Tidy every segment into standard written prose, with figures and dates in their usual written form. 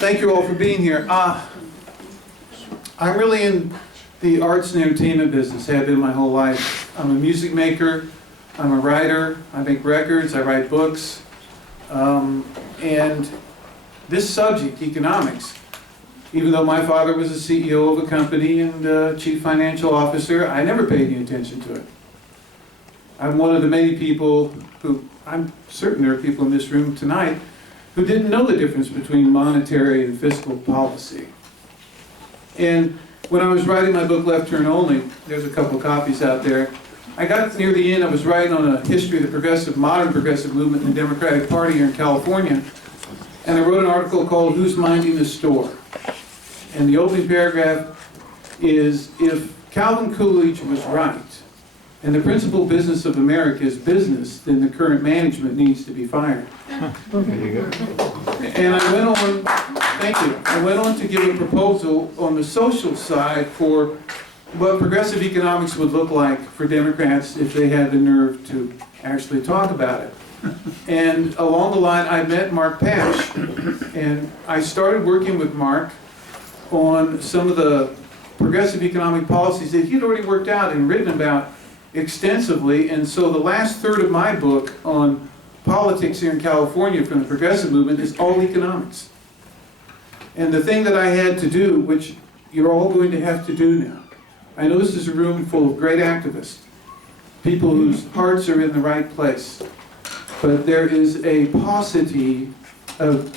Thank you all for being here. I'm really in the arts and entertainment business, have been my whole life. I'm a music maker, I'm a writer, I make records, I write books. And this subject, economics, even though my father was a CEO of a company and chief financial officer, I never paid any attention to it. I'm one of the many people who, I'm certain there are people in this room tonight, who didn't know the difference between monetary and fiscal policy. And when I was writing my book, Left Turn Only, there's a couple of copies out there, I got near the end, I was writing on a history of the modern progressive movement in the Democratic Party here in California, and I wrote an article called Who's Minding the Store? And the opening paragraph is, if Calvin Coolidge was right, and the principal business of America is business, then the current management needs to be fired. There you go. And I went on, thank you, I went on to give a proposal on the social side for what progressive economics would look like for Democrats if they had the nerve to actually talk about it. And along the line, I met Mark Pash, and I started working with Mark on some of the progressive economic policies that he'd already worked out and written about extensively. And so the last third of my book on politics here in California from the progressive movement is all economics. And the thing that I had to do, which you're all going to have to do now, I know this is a room full of great activists, people whose hearts are in the right place, but there is a paucity of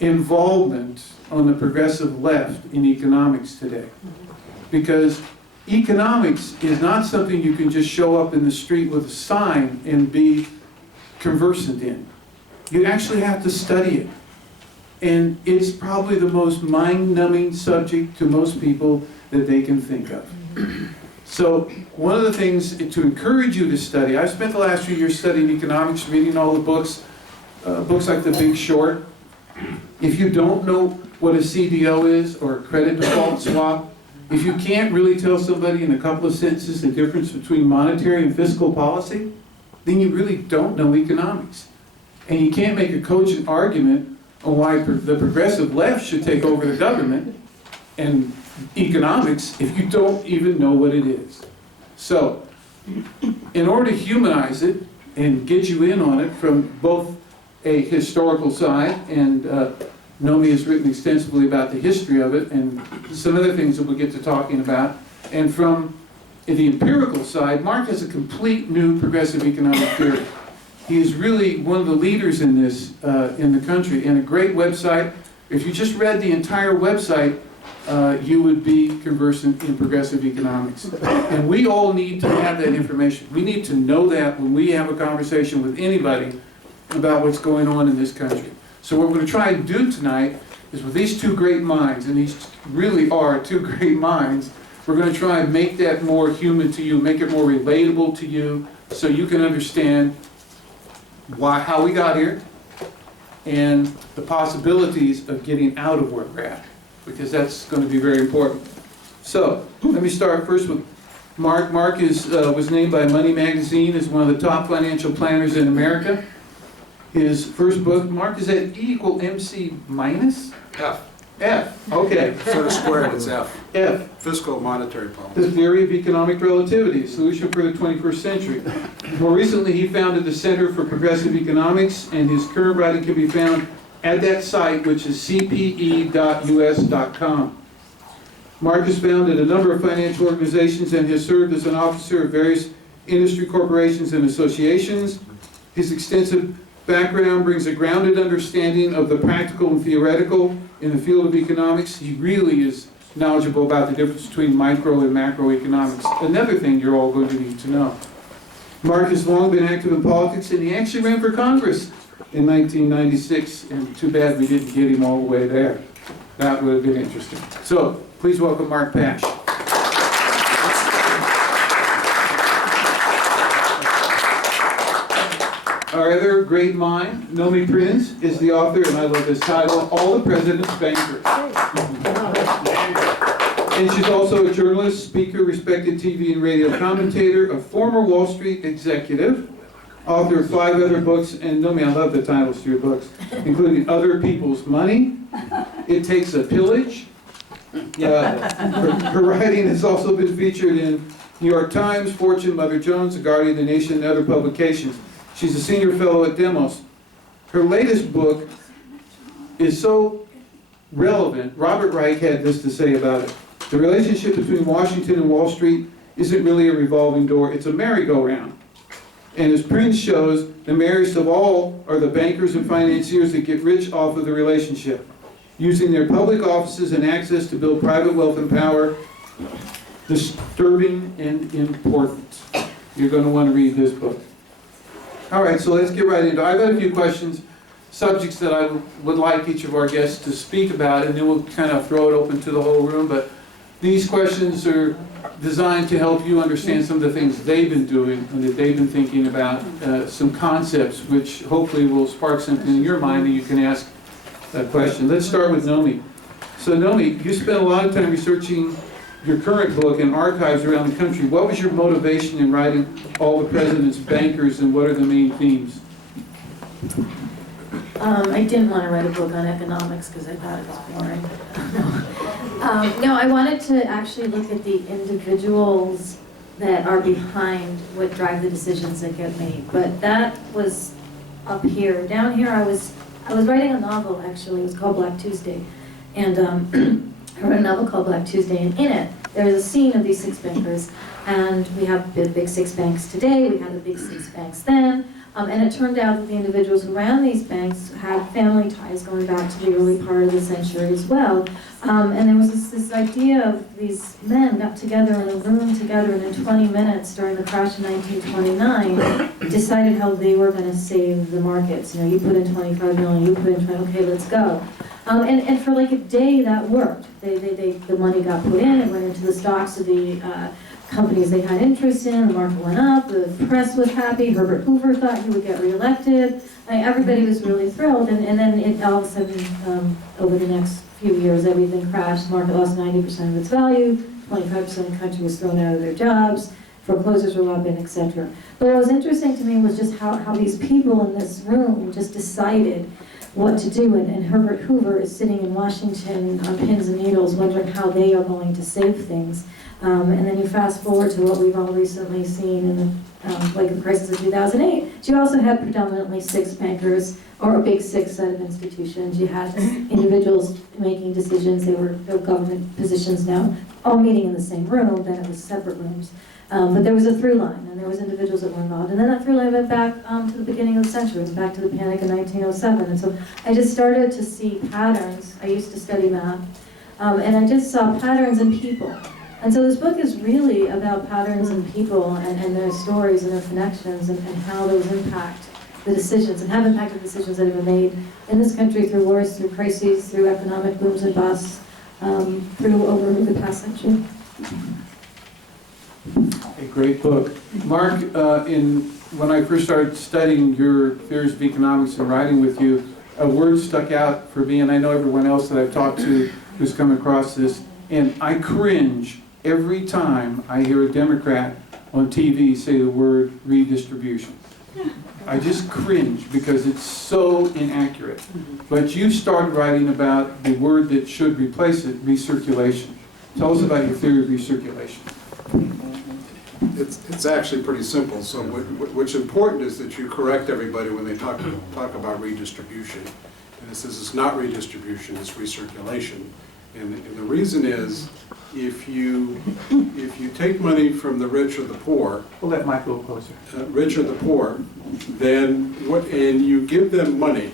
involvement on the progressive left in economics today. Because economics is not something you can just show up in the street with a sign and be conversant in. You actually have to study it. And it's probably the most mind-numbing subject to most people that they can think of. So one of the things to encourage you to study, I've spent the last few years studying economics, reading all the books, books like The Big Short. If you don't know what a CDO is, or a credit default swap, if you can't really tell somebody in a couple of sentences the difference between monetary and fiscal policy, then you really don't know economics. And you can't make a cogent argument on why the progressive left should take over the government and economics if you don't even know what it is. So, in order to humanize it and get you in on it from both a historical side, and Nomi has written extensively about the history of it and some other things that we'll get to talking about, and from the empirical side, Mark has a complete new progressive economic theory. He is really one of the leaders in this in the country, and a great website. If you just read the entire website, you would be conversant in progressive economics. And we all need to have that information. We need to know that when we have a conversation with anybody about what's going on in this country. So what we're going to try to do tonight is, with these two great minds, and these really are two great minds, we're going to try and make that more human to you, make it more relatable to you, so you can understand how we got here and the possibilities of getting out of where we're at, because that's going to be very important. So let me start first with Mark. Mark was named by Money Magazine as one of the top financial planners in America. His first book, Mark, is that E equal MC minus? F. F, okay. Sort of squared, it's F. F. Fiscal monetary policy. The Theory of Economic Relativity, a Solution for the 21st Century. More recently, he founded the Center for Progressive Economics, and his current writing can be found at that site, which is cpe.us.com. Mark has founded a number of financial organizations and has served as an officer of various industry corporations and associations. His extensive background brings a grounded understanding of the practical and theoretical in the field of economics. He really is knowledgeable about the difference between micro and macroeconomics, another thing you're all going to need to know. Mark has long been active in politics, and he actually ran for Congress in 1996, and too bad we didn't get him all the way there. That would have been interesting. So, please welcome Mark Pash. Our other great mind, Nomi Prins, is the author, and I love this title, All the President's Bankers. And she's also a journalist, speaker, respected TV and radio commentator, a former Wall Street executive, author of 5 other books, and Nomi, I love the titles to your books, including Other People's Money, It takes a pillage. Her writing has also been featured in New York Times, Fortune, Mother Jones, The Guardian, The Nation, and other publications. She's a senior fellow at Demos. Her latest book is so relevant. Robert Reich had this to say about it. The relationship between Washington and Wall Street isn't really a revolving door, it's a merry-go-round. And as Prins shows, the merriest of all are the bankers and financiers that get rich off of the relationship, using their public offices and access to build private wealth and power. Disturbing and important. You're going to want to read this book. All right, so let's get right into it. I've got a few questions, subjects that I would like each of our guests to speak about, and then we'll kind of throw it open to the whole room. But these questions are designed to help you understand some of the things they've been doing and that they've been thinking about, some concepts which hopefully will spark something in your mind and you can ask a question. Let's start with Nomi. So Nomi, you spent a lot of time researching your current book and archives around the country. What was your motivation in writing All the President's Bankers, and what are the main themes? I didn't want to write a book on economics because I thought it was boring. No, I wanted to actually look at the individuals that are behind what drive the decisions that get made. But that was up here. Down here, I was writing a novel, actually. It was called Black Tuesday. And I wrote a novel called Black Tuesday, and in it, there was a scene of these 6 bankers. And we have the big 6 banks today, we had the big 6 banks then. And it turned out that the individuals who ran these banks had family ties going back to the early part of the century as well. And there was this idea of these men got together in a room together, and in 20 minutes during the crash in 1929, decided how they were going to save the markets. You know, you put in 25 million, you put in 20, okay, let's go. And for like a day that worked. The money got put in, it went into the stocks of the companies they had interest in, the market went up, the press was happy, Herbert Hoover thought he would get reelected. Everybody was really thrilled, and then all of a sudden, over the next few years, everything crashed, the market lost 90% of its value, 25% of the country was thrown out of their jobs, foreclosures were up in, etc. But what was interesting to me was just how these people in this room just decided what to do, and Herbert Hoover is sitting in Washington on pins and needles wondering how they are going to save things. And then you fast forward to what we've all recently seen in the crisis of 2008. You also had predominantly 6 bankers, or a big 6 set of institutions. You had individuals making decisions. They were government positions now, all meeting in the same room. Then it was separate rooms. But there was a through line, and there was individuals that were involved. And then that through line went back to the beginning of the century, back to the panic in 1907. And so I just started to see patterns. I used to study math, and I just saw patterns in people. And so this book is really about patterns in people and their stories and their connections and how those impact the decisions and have impacted the decisions that have been made in this country through wars, through crises, through economic booms and busts, through over the past century. A great book. Mark, when I first started studying your theories of economics and writing with you, a word stuck out for me, and I know everyone else that I've talked to who's come across this, and I cringe every time I hear a Democrat on TV say the word redistribution. I just cringe because it's so inaccurate. But you started writing about the word that should replace it, recirculation. Tell us about your theory of recirculation. It's actually pretty simple. So what's important is that you correct everybody when they talk about redistribution. And it says it's not redistribution, it's recirculation. And the reason is, if you take money from the rich or the poor, We'll let Mike go closer. Rich or the poor, then and you give them money,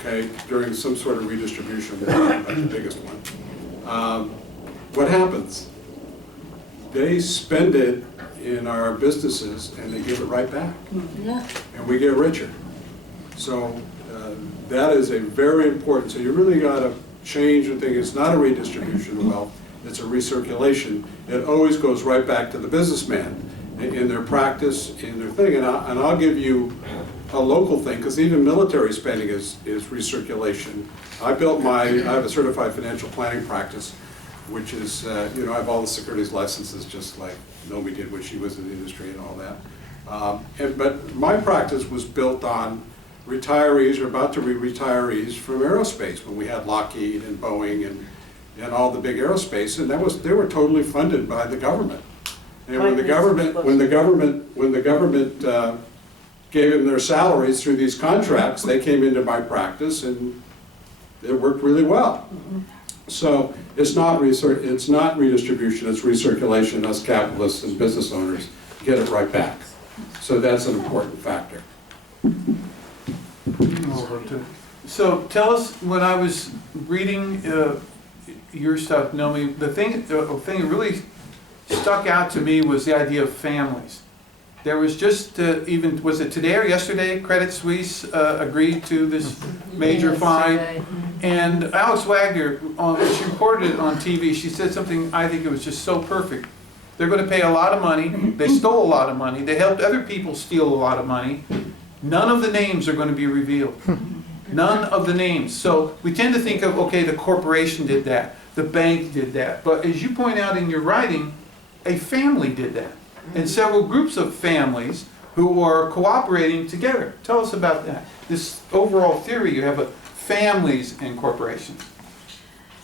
okay, during some sort of redistribution, about the biggest one. What happens? They spend it in our businesses and they give it right back. Yeah. And we get richer. So that is a very important, so you really got to change and think it's not a redistribution of wealth, it's a recirculation. It always goes right back to the businessman in their practice, in their thing. And I'll give you a local thing, because even military spending is recirculation. I have a certified financial planning practice, which is, I have all the securities licenses just like Nomi did when she was in the industry and all that. But my practice was built on retirees or about to be retirees from aerospace when we had Lockheed and Boeing and all the big aerospace, and they were totally funded by the government. And when the government gave them their salaries through these contracts, they came into my practice and it worked really well. So it's not redistribution, it's recirculation. Us capitalists and business owners get it right back. So that's an important factor. So tell us, when I was reading your stuff, Nomi, the thing that really stuck out to me was the idea of families. There was just even, was it today or yesterday, Credit Suisse agreed to this major fine. And Alex Wagner, she reported it on TV, she said something, I think it was just so perfect. They're going to pay a lot of money, they stole a lot of money, they helped other people steal a lot of money. None of the names are going to be revealed. None of the names. So we tend to think of, okay, the corporation did that, the bank did that. But as you point out in your writing, a family did that. And several groups of families who are cooperating together. Tell us about that. This overall theory you have of families and corporations.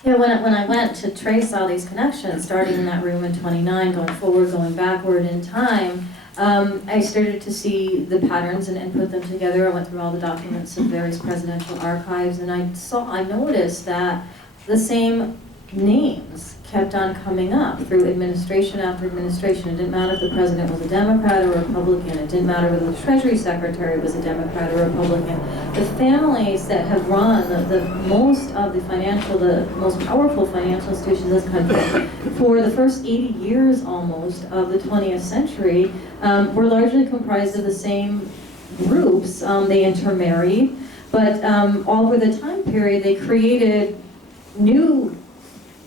Yeah, when I went to trace all these connections, starting in that room in 29, going forward, going backward in time, I started to see the patterns and put them together. I went through all the documents of various presidential archives, and I noticed that the same names kept on coming up through administration after administration. It didn't matter if the president was a Democrat or a Republican. It didn't matter whether the Treasury Secretary was a Democrat or a Republican. The families that have run the most powerful financial institutions in this country for the first 80 years almost of the 20th century were largely comprised of the same groups. They intermarried, but all over the time period they created new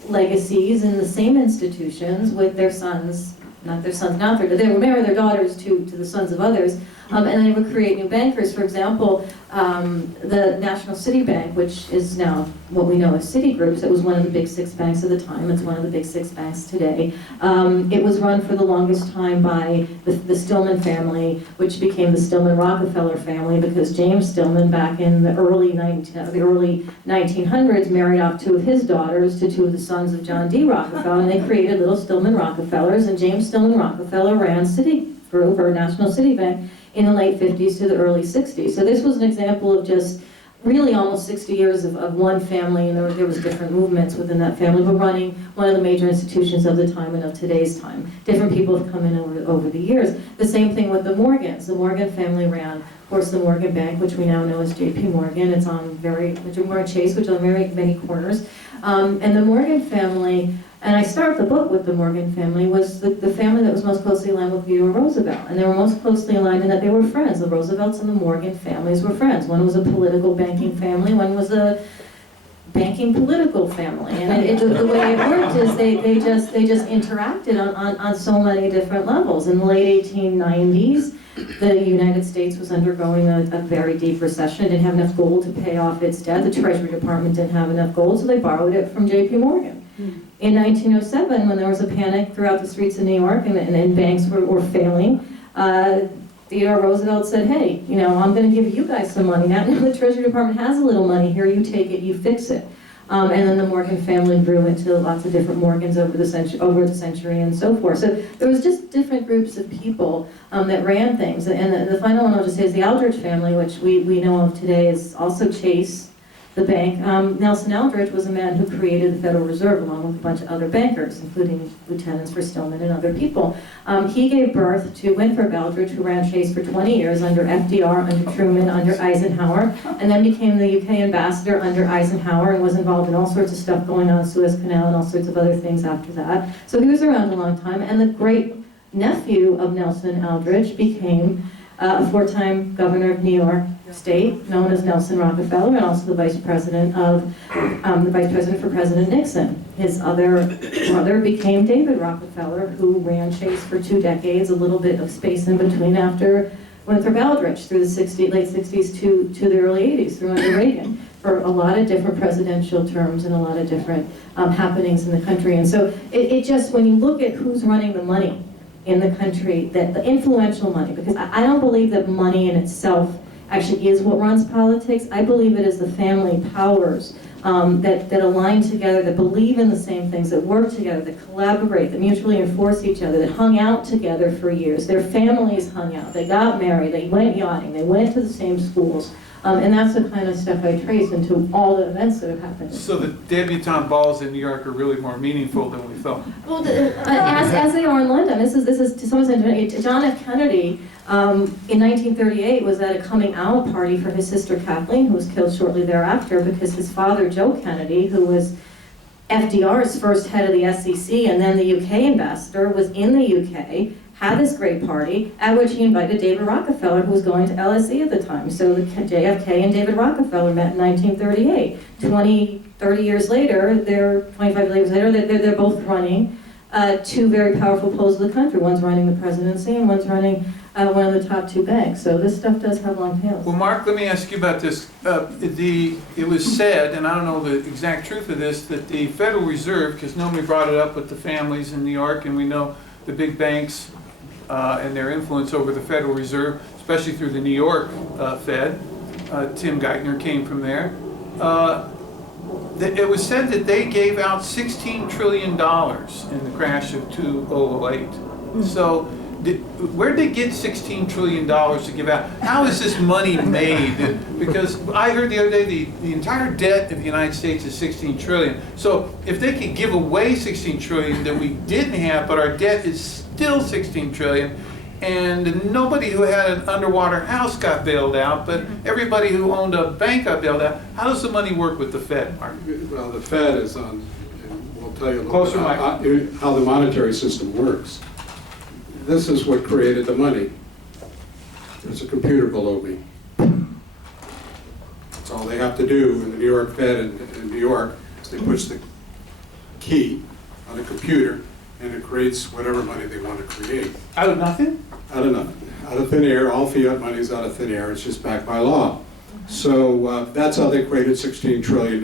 legacies in the same institutions with their sons, they would marry their daughters to the sons of others, and they would create new bankers. For example, the National City Bank, which is now what we know as Citigroup, it was one of the big six banks at the time, it's one of the big six banks today. It was run for the longest time by the Stillman family, which became the Stillman-Rockefeller family, because James Stillman, back in the early 1900s, married off two of his daughters to two of the sons of John D. Rockefeller, and they created little Stillman-Rockefellers, and James Stillman-Rockefeller ran Citigroup, or National City Bank, in the late 50s to the early 60s. So this was an example of just really almost 60 years of one family, and there was different movements within that family, but running one of the major institutions of the time and of today's time. Different people have come in over the years. The same thing with the Morgans. The Morgan family ran, of course, the Morgan Bank, which we now know as J.P. Morgan. It's on Morgan Chase, which on very many corners. And the Morgan family, and I start the book with the Morgan family, was the family that was most closely aligned with Theodore Roosevelt. And they were most closely aligned in that they were friends. The Roosevelts and the Morgan families were friends. One was a political banking family, one was a banking political family. And the way it worked is they just interacted on so many different levels. In the late 1890s, the United States was undergoing a very deep recession. It didn't have enough gold to pay off its debt. The Treasury Department didn't have enough gold, so they borrowed it from J.P. Morgan. In 1907, when there was a panic throughout the streets of New York and banks were failing, Theodore Roosevelt said, hey, I'm going to give you guys some money. Now the Treasury Department has a little money here, you take it, you fix it. And then the Morgan family grew into lots of different Morgans over the century and so forth. So there was just different groups of people that ran things. And the final one I'll just say is the Aldrich family, which we know of today is also Chase, the bank. Nelson Aldrich was a man who created the Federal Reserve along with a bunch of other bankers, including lieutenants for Stillman and other people. He gave birth to Winthrop Aldrich, who ran Chase for 20 years under FDR, under Truman, under Eisenhower, and then became the UK ambassador under Eisenhower and was involved in all sorts of stuff going on, Suez Canal and all sorts of other things after that. So he was around a long time, and the great nephew of Nelson Aldrich became a four-time governor of New York State, known as Nelson Rockefeller, and also the vice president for President Nixon. His other brother became David Rockefeller, who ran Chase for 2 decades, a little bit of space in between after Winthrop Aldrich through the late 60s to the early 80s, through under Reagan, for a lot of different presidential terms and a lot of different happenings in the country. And so it just, when you look at who's running the money in the country, that the influential money, because I don't believe that money in itself actually is what runs politics. I believe it is the family powers that align together, that believe in the same things, that work together, that collaborate, that mutually enforce each other, that hung out together for years. Their families hung out, they got married, they went yachting, they went to the same schools. And that's the kind of stuff I trace into all the events that have happened. So the debutante balls in New York are really more meaningful than we thought. Well, as they are in London, this is to some extent, John F. Kennedy in 1938 was at a coming out party for his sister Kathleen, who was killed shortly thereafter because his father, Joe Kennedy, who was FDR's first head of the SEC and then the UK ambassador, was in the UK, had this great party, at which he invited David Rockefeller, who was going to LSE at the time. So the JFK and David Rockefeller met in 1938. 30 years later, 25 years later, they're both running two very powerful poles of the country. One's running the presidency and one's running one of the top two banks. So this stuff does have long tails. Well, Mark, let me ask you about this. It was said, and I don't know the exact truth of this, that the Federal Reserve, because Nomi brought it up with the families in New York, and we know the big banks and their influence over the Federal Reserve, especially through the New York Fed. Tim Geithner came from there. It was said that they gave out $16 trillion in the crash of 2008. So where'd they get $16 trillion to give out? How is this money made? Because I heard the other day the entire debt of the United States is $16 trillion. So if they could give away $16 trillion that we didn't have, but our debt is still $16 trillion, and nobody who had an underwater house got bailed out, but everybody who owned a bank got bailed out. How does the money work with the Fed, Mark? Well, the Fed is on, and we'll tell you a little Closer, bit how the monetary system works. This is what created the money. There's a computer below me. That's all they have to do in the New York Fed in New York is they push the key on a computer and it creates whatever money they want to create. Out of nothing? Out of nothing. Out of thin air. All fiat money is out of thin air. It's just backed by law. So that's how they created $16 trillion.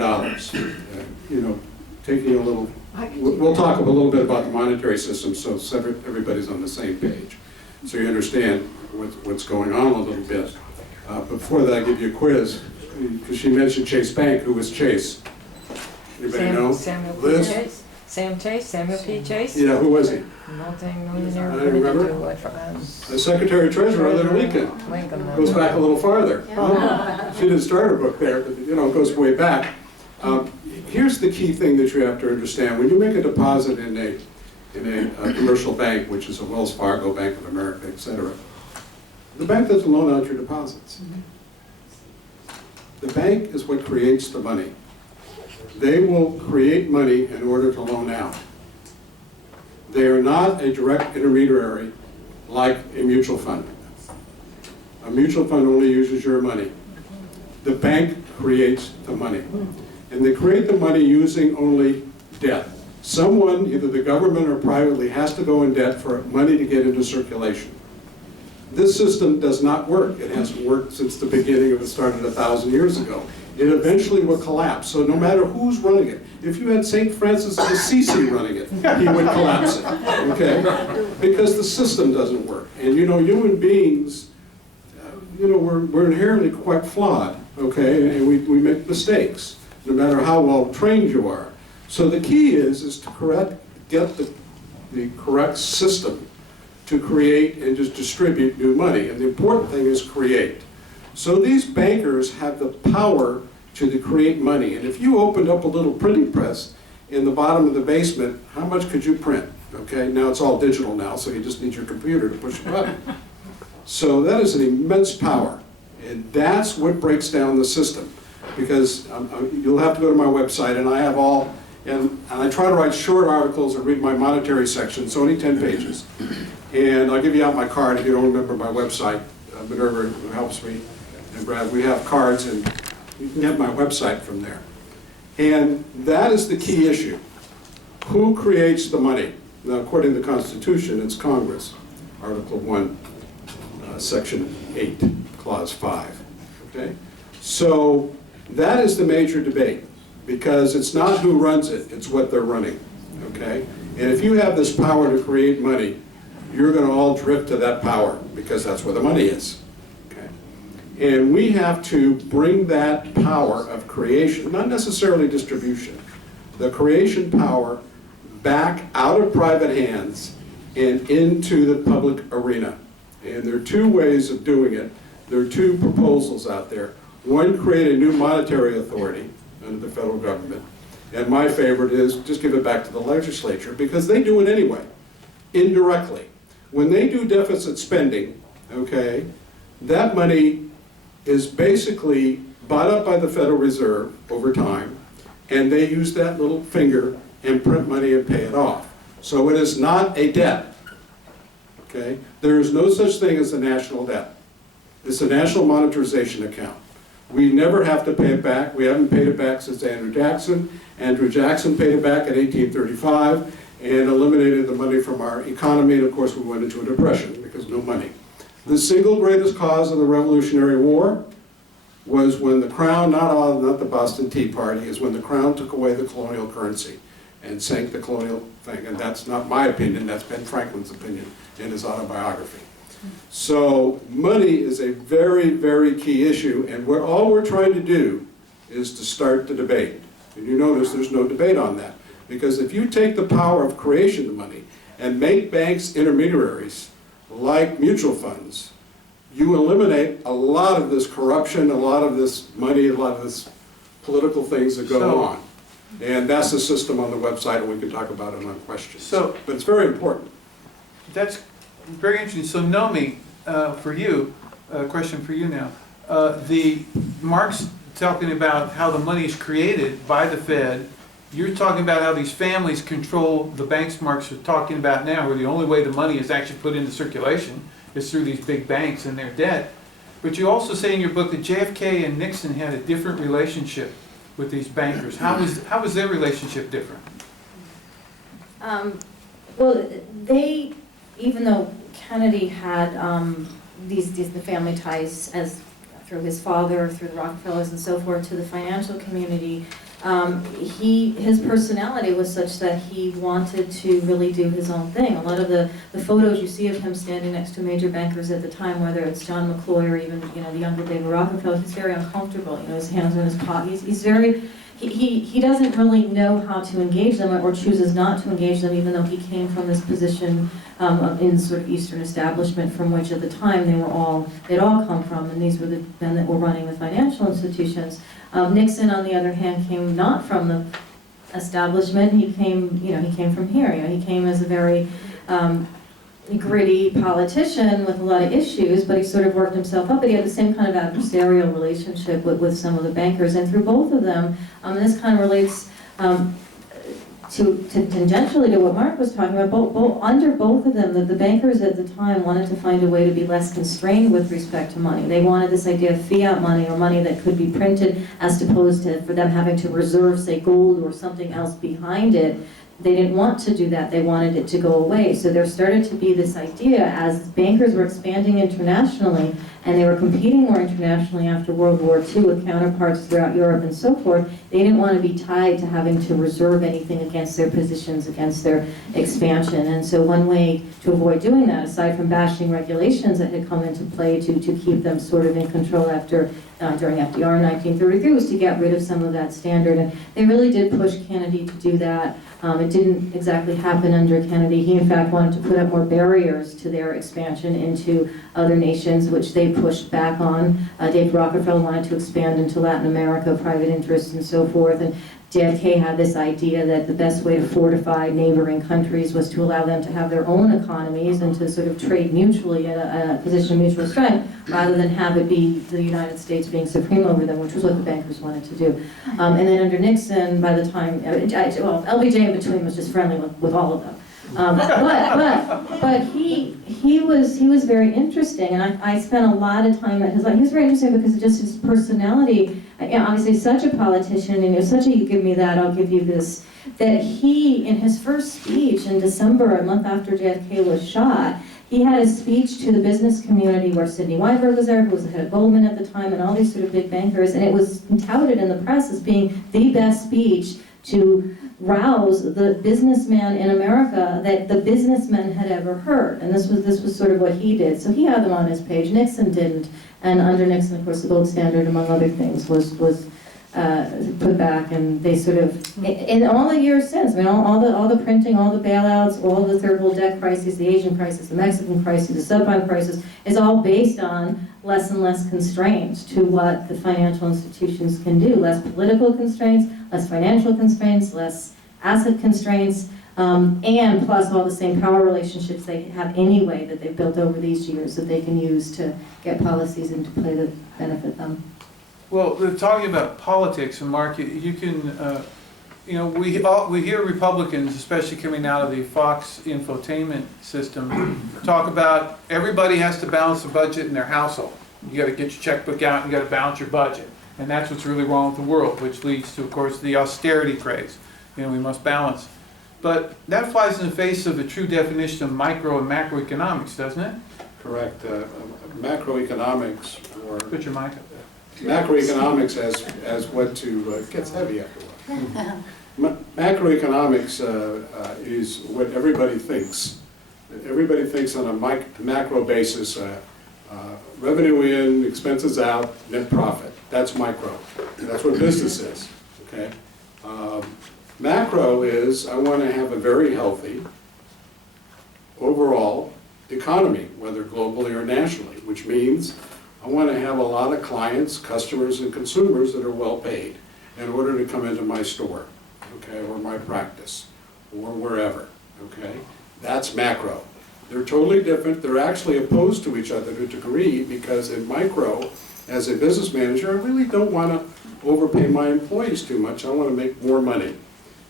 Taking a little, we'll talk a little bit about the monetary system so everybody's on the same page. So you understand what's going on a little bit. Before that, I'll give you a quiz, because she mentioned Chase Bank. Who was Chase? Anybody know? Samuel P. Liz? Chase. Sam Chase, Samuel P. Chase. Yeah, who was he? Multi-millionaire. I remember. The Secretary Treasurer other than Lincoln. Goes back a little farther. She didn't start her book there, but it goes way back. Here's the key thing that you have to understand. When you make a deposit in a commercial bank, which is a Wells Fargo, Bank of America, etc., the bank doesn't loan out your deposits. The bank is what creates the money. They will create money in order to loan out. They are not a direct intermediary like a mutual fund. A mutual fund only uses your money. The bank creates the money. And they create the money using only debt. Someone, either the government or privately, has to go in debt for money to get into circulation. This system does not work. It hasn't worked since the beginning of it started 1,000 years ago. It eventually will collapse. So no matter who's running it, if you had St. Francis of Assisi running it, he would collapse it, okay? Because the system doesn't work. And human beings, we're inherently quite flawed, okay? And we make mistakes, no matter how well trained you are. So the key is to get the correct system to create and just distribute new money. And the important thing is create. So these bankers have the power to create money. And if you opened up a little printing press in the bottom of the basement, how much could you print? Okay, now it's all digital now, so you just need your computer to push a button. So that is an immense power. And that's what breaks down the system. Because you'll have to go to my website, and I have all, and I try to write short articles and read my monetary section. It's only 10 pages. And I'll give you out my card if you don't remember my website. Minerva, who helps me, and Brad, we have cards, and you can get my website from there. And that is the key issue. Who creates the money? Now, according to the Constitution, it's Congress. Article 1, Section 8, Clause 5. Okay? So that is the major debate, because it's not who runs it, it's what they're running. Okay? And if you have this power to create money, you're going to all drift to that power, because that's where the money is. Okay? And we have to bring that power of creation, not necessarily distribution, the creation power back out of private hands and into the public arena. And there are two ways of doing it. There are two proposals out there. One, create a new monetary authority under the federal government. And my favorite is just give it back to the legislature, because they do it anyway, indirectly. When they do deficit spending, okay, that money is basically bought up by the Federal Reserve over time, and they use that little finger and print money and pay it off. So it is not a debt, okay? There is no such thing as a national debt. It's a national monetization account. We never have to pay it back. We haven't paid it back since Andrew Jackson. Andrew Jackson paid it back in 1835 and eliminated the money from our economy, and of course we went into a depression because no money. The single greatest cause of the Revolutionary War was when the Crown, not the Boston Tea Party, is when the Crown took away the colonial currency and sank the colonial thing. And that's not my opinion, that's Ben Franklin's opinion in his autobiography. So money is a very, very key issue, and all we're trying to do is to start the debate. And you notice there's no debate on that. Because if you take the power of creation of money and make banks intermediaries like mutual funds, you eliminate a lot of this corruption, a lot of this money, a lot of this political things that go on. And that's the system on the website, and we can talk about it on questions. But it's very important. That's very interesting. So Nomi, for you, a question for you now. The Mark's talking about how the money is created by the Fed. You're talking about how these families control the banks Mark's are talking about now, where the only way the money is actually put into circulation is through these big banks and their debt. But you also say in your book that JFK and Nixon had a different relationship with these bankers. How was their relationship different? Well, they, even though Kennedy had the family ties through his father, through the Rockefellers and so forth, to the financial community, his personality was such that he wanted to really do his own thing. A lot of the photos you see of him standing next to major bankers at the time, whether it's John McCloy or even the younger David Rockefeller, he's very uncomfortable. His hands in his pocket. He's very he doesn't really know how to engage them, or chooses not to engage them, even though he came from this position in sort of Eastern establishment, from which at the time they'd all come from, and these were the men that were running the financial institutions. Nixon, on the other hand, came not from the establishment. He came from here. He came as a very gritty politician with a lot of issues, but he sort of worked himself up. But he had the same kind of adversarial relationship with some of the bankers, and through both of them, and this kind of relates to tangentially to what Mark was talking about. Under both of them, the bankers at the time wanted to find a way to be less constrained with respect to money. They wanted this idea of fiat money, or money that could be printed, as opposed to for them having to reserve, say, gold or something else behind it. They didn't want to do that. They wanted it to go away. So there started to be this idea, as bankers were expanding internationally, and they were competing more internationally after World War II with counterparts throughout Europe and so forth. They didn't want to be tied to having to reserve anything against their positions, against their expansion. And so one way to avoid doing that, aside from bashing regulations that had come into play to keep them sort of in control during FDR in 1933, was to get rid of some of that standard. And they really did push Kennedy to do that. It didn't exactly happen under Kennedy. He, in fact, wanted to put up more barriers to their expansion into other nations, which they pushed back on. David Rockefeller wanted to expand into Latin America, private interests and so forth. And JFK had this idea that the best way to fortify neighboring countries was to allow them to have their own economies and to sort of trade mutually in a position of mutual strength, rather than have it be the United States being supreme over them, which was what the bankers wanted to do. And then under Nixon, by the time, LBJ in between was just friendly with all of them. But he was very interesting, and I spent a lot of time at his life. He was very interesting because of just his personality. Obviously such a politician, and such a you give me that, I'll give you this. That he, in his first speech in December, a month after JFK was shot, he had a speech to the business community where Sidney Weinberg was there, who was the head of Goldman at the time, and all these sort of big bankers, and it was touted in the press as being the best speech to rouse the businessman in America that the businessmen had ever heard. And this was sort of what he did. So he had them on his page. Nixon didn't. And under Nixon, of course, the gold standard, among other things, was put back, and they sort of, in all the years since, I mean, all the printing, all the bailouts, all the third world debt crises, the Asian crisis, the Mexican crisis, the subprime crisis, is all based on less and less constraints to what the financial institutions can do. Less political constraints, less financial constraints, less asset constraints, and plus all the same power relationships they have anyway that they've built over these years that they can use to get policies into play that benefit them. Well, talking about politics, and Mark, you can, you know, we hear Republicans, especially coming out of the Fox infotainment system, talk about everybody has to balance the budget in their household. You got to get your checkbook out, and you got to balance your budget, and that's what's really wrong with the world, which leads to, of course, the austerity craze. You know, we must balance. But that flies in the face of the true definition of micro and macroeconomics, doesn't it? Correct. Macroeconomics, or Put your mic up there. macroeconomics as what to, it gets heavy after a while. Macroeconomics is what everybody thinks. Everybody thinks on a macro basis, revenue in, expenses out, net profit. That's micro. That's what business is, okay? Macro is, I want to have a very healthy overall economy, whether globally or nationally, which means I want to have a lot of clients, customers, and consumers that are well paid in order to come into my store, okay, or my practice, or wherever, okay? That's macro. They're totally different. They're actually opposed to each other to a degree, because in micro, as a business manager, I really don't want to overpay my employees too much. I want to make more money.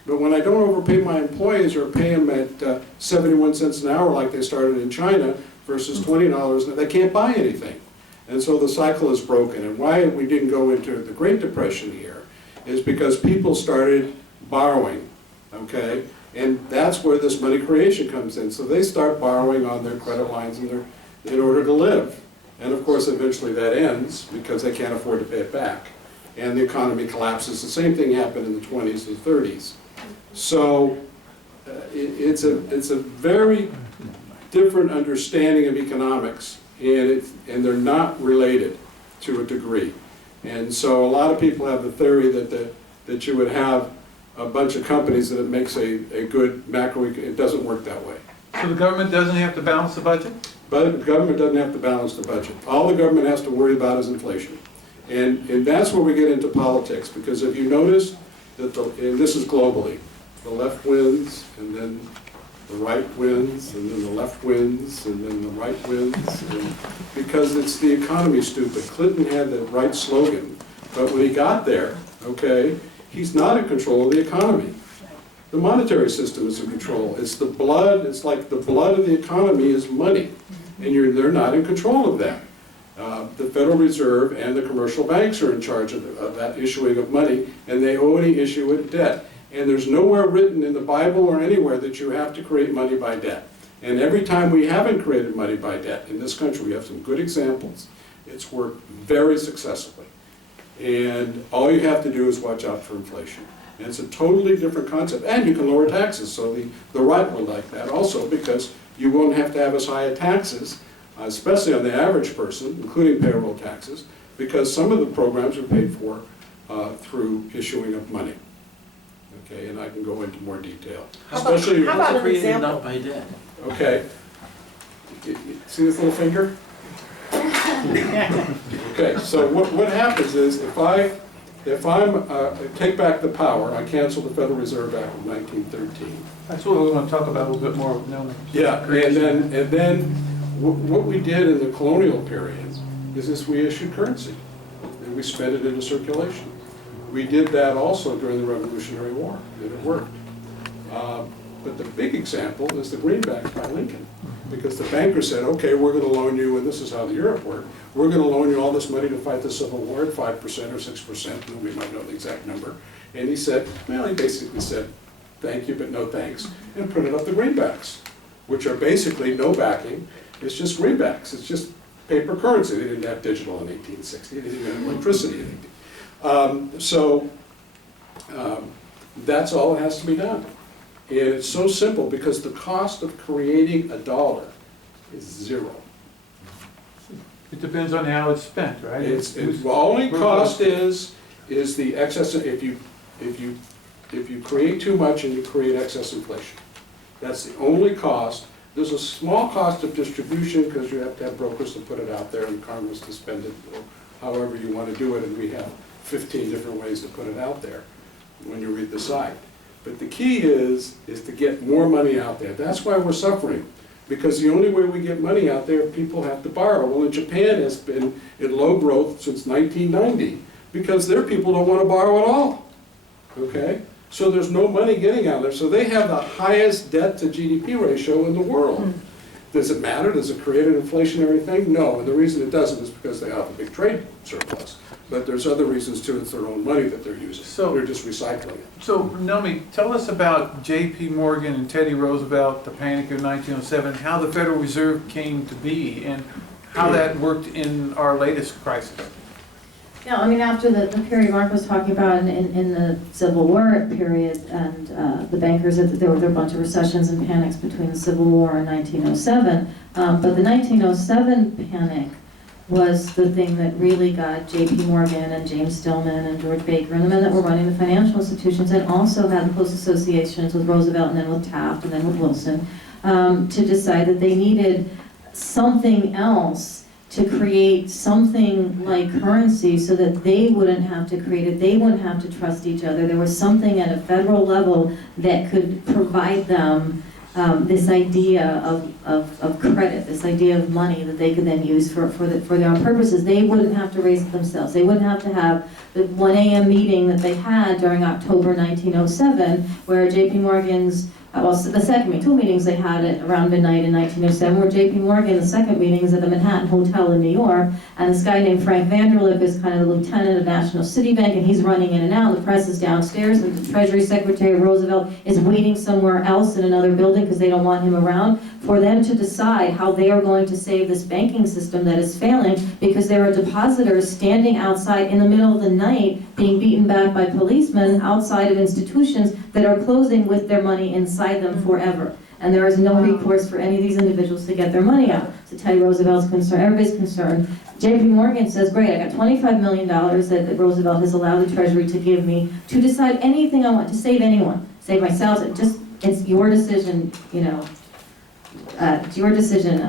But when I don't overpay my employees or pay them at 71 cents an hour like they started in China versus $20, they can't buy anything. And so the cycle is broken. And why we didn't go into the Great Depression here is because people started borrowing, okay? And that's where this money creation comes in. So they start borrowing on their credit lines in order to live. And of course, eventually that ends because they can't afford to pay it back. And the economy collapses. The same thing happened in the 20s and 30s. So it's a very different understanding of economics, and they're not related to a degree. And so a lot of people have the theory that you would have a bunch of companies that it makes a good macro. It doesn't work that way. So the government doesn't have to balance the budget? But the government doesn't have to balance the budget. All the government has to worry about is inflation. And that's where we get into politics, because if you notice that, and this is globally, the left wins, and then the right wins, and then the left wins, and then the right wins, because it's the economy stupid. Clinton had the right slogan, but when he got there, okay, he's not in control of the economy. The monetary system is in control. It's the blood, it's like the blood of the economy is money, and they're not in control of that. The Federal Reserve and the commercial banks are in charge of that issuing of money, and they only issue it debt. And there's nowhere written in the Bible or anywhere that you have to create money by debt. And every time we haven't created money by debt in this country, we have some good examples. It's worked very successfully. And all you have to do is watch out for inflation. And it's a totally different concept. And you can lower taxes, so the right will like that also, because you won't have to have as high taxes, especially on the average person, including payroll taxes, because some of the programs are paid for through issuing of money. Okay, and I can go into more detail. Especially, how about an created example? not by debt. okay. See this little finger? Okay, so what happens is if I take back the power, I cancel the Federal Reserve Act of 1913. That's what we want to talk about a little bit more with Nomi. Yeah, and then what we did in the colonial period is this: we issued currency and we spent it into circulation. We did that also during the Revolutionary War, and it worked. But the big example is the greenbacks by Lincoln, because the banker said, okay, we're going to loan you, and this is how the Europe worked, we're going to loan you all this money to fight the Civil War at 5% or 6%, nobody might know the exact number. And he said, well, he basically said, thank you, but no thanks, and printed up the greenbacks, which are basically no backing. It's just greenbacks. It's just paper currency. They didn't have digital in 1860. They didn't have electricity in 1860. That's all that has to be done. And it's so simple because the cost of creating a dollar is zero. It depends on how it's spent, right? The only cost is the excess, if you create too much and you create excess inflation. That's the only cost. There's a small cost of distribution because you have to have brokers to put it out there and Congress to spend it, or however you want to do it, and we have 15 different ways to put it out there when you read the site. But the key is to get more money out there. That's why we're suffering. Because the only way we get money out there, people have to borrow. Well, in Japan has been in low growth since 1990 because their people don't want to borrow at all. Okay? So there's no money getting out there. So they have the highest debt to GDP ratio in the world. Does it matter? Does it create an inflationary thing? No. And the reason it doesn't is because they have a big trade surplus. But there's other reasons too. It's their own money that they're using. So they're just recycling it. So, Nomi, tell us about J.P. Morgan and Teddy Roosevelt, the Panic of 1907, how the Federal Reserve came to be, and how that worked in our latest crisis. Yeah, I mean, after the period Mark was talking about in the Civil War period, and the bankers, there were a bunch of recessions and panics between the Civil War and 1907, but the 1907 panic was the thing that really got J.P. Morgan and James Stillman and George Baker and the men that were running the financial institutions, and also had close associations with Roosevelt and then with Taft and then with Wilson, to decide that they needed something else to create something like currency so that they wouldn't have to create it, they wouldn't have to trust each other. There was something at a federal level that could provide them this idea of credit, this idea of money that they could then use for their own purposes. They wouldn't have to raise it themselves. They wouldn't have to have the 1 a.m. meeting that they had during October 1907, where J.P. Morgan's, well, the second meeting, 2 meetings they had at around midnight in 1907, where J.P. Morgan, the second meeting is at the Manhattan Hotel in New York, and this guy named Frank Vanderlip is kind of the lieutenant of National City Bank, and he's running in and out, and the press is downstairs, and the Treasury Secretary Roosevelt is waiting somewhere else in another building because they don't want him around, for them to decide how they are going to save this banking system that is failing, because there are depositors standing outside in the middle of the night being beaten back by policemen outside of institutions that are closing with their money inside them forever. And there is no recourse for any of these individuals to get their money out. So Teddy Roosevelt's concerned, everybody's concerned. J.P. Morgan says, great, I got $25 million that Roosevelt has allowed the Treasury to give me to decide anything I want, to save anyone, save myself, it's your decision, you know, it's your decision.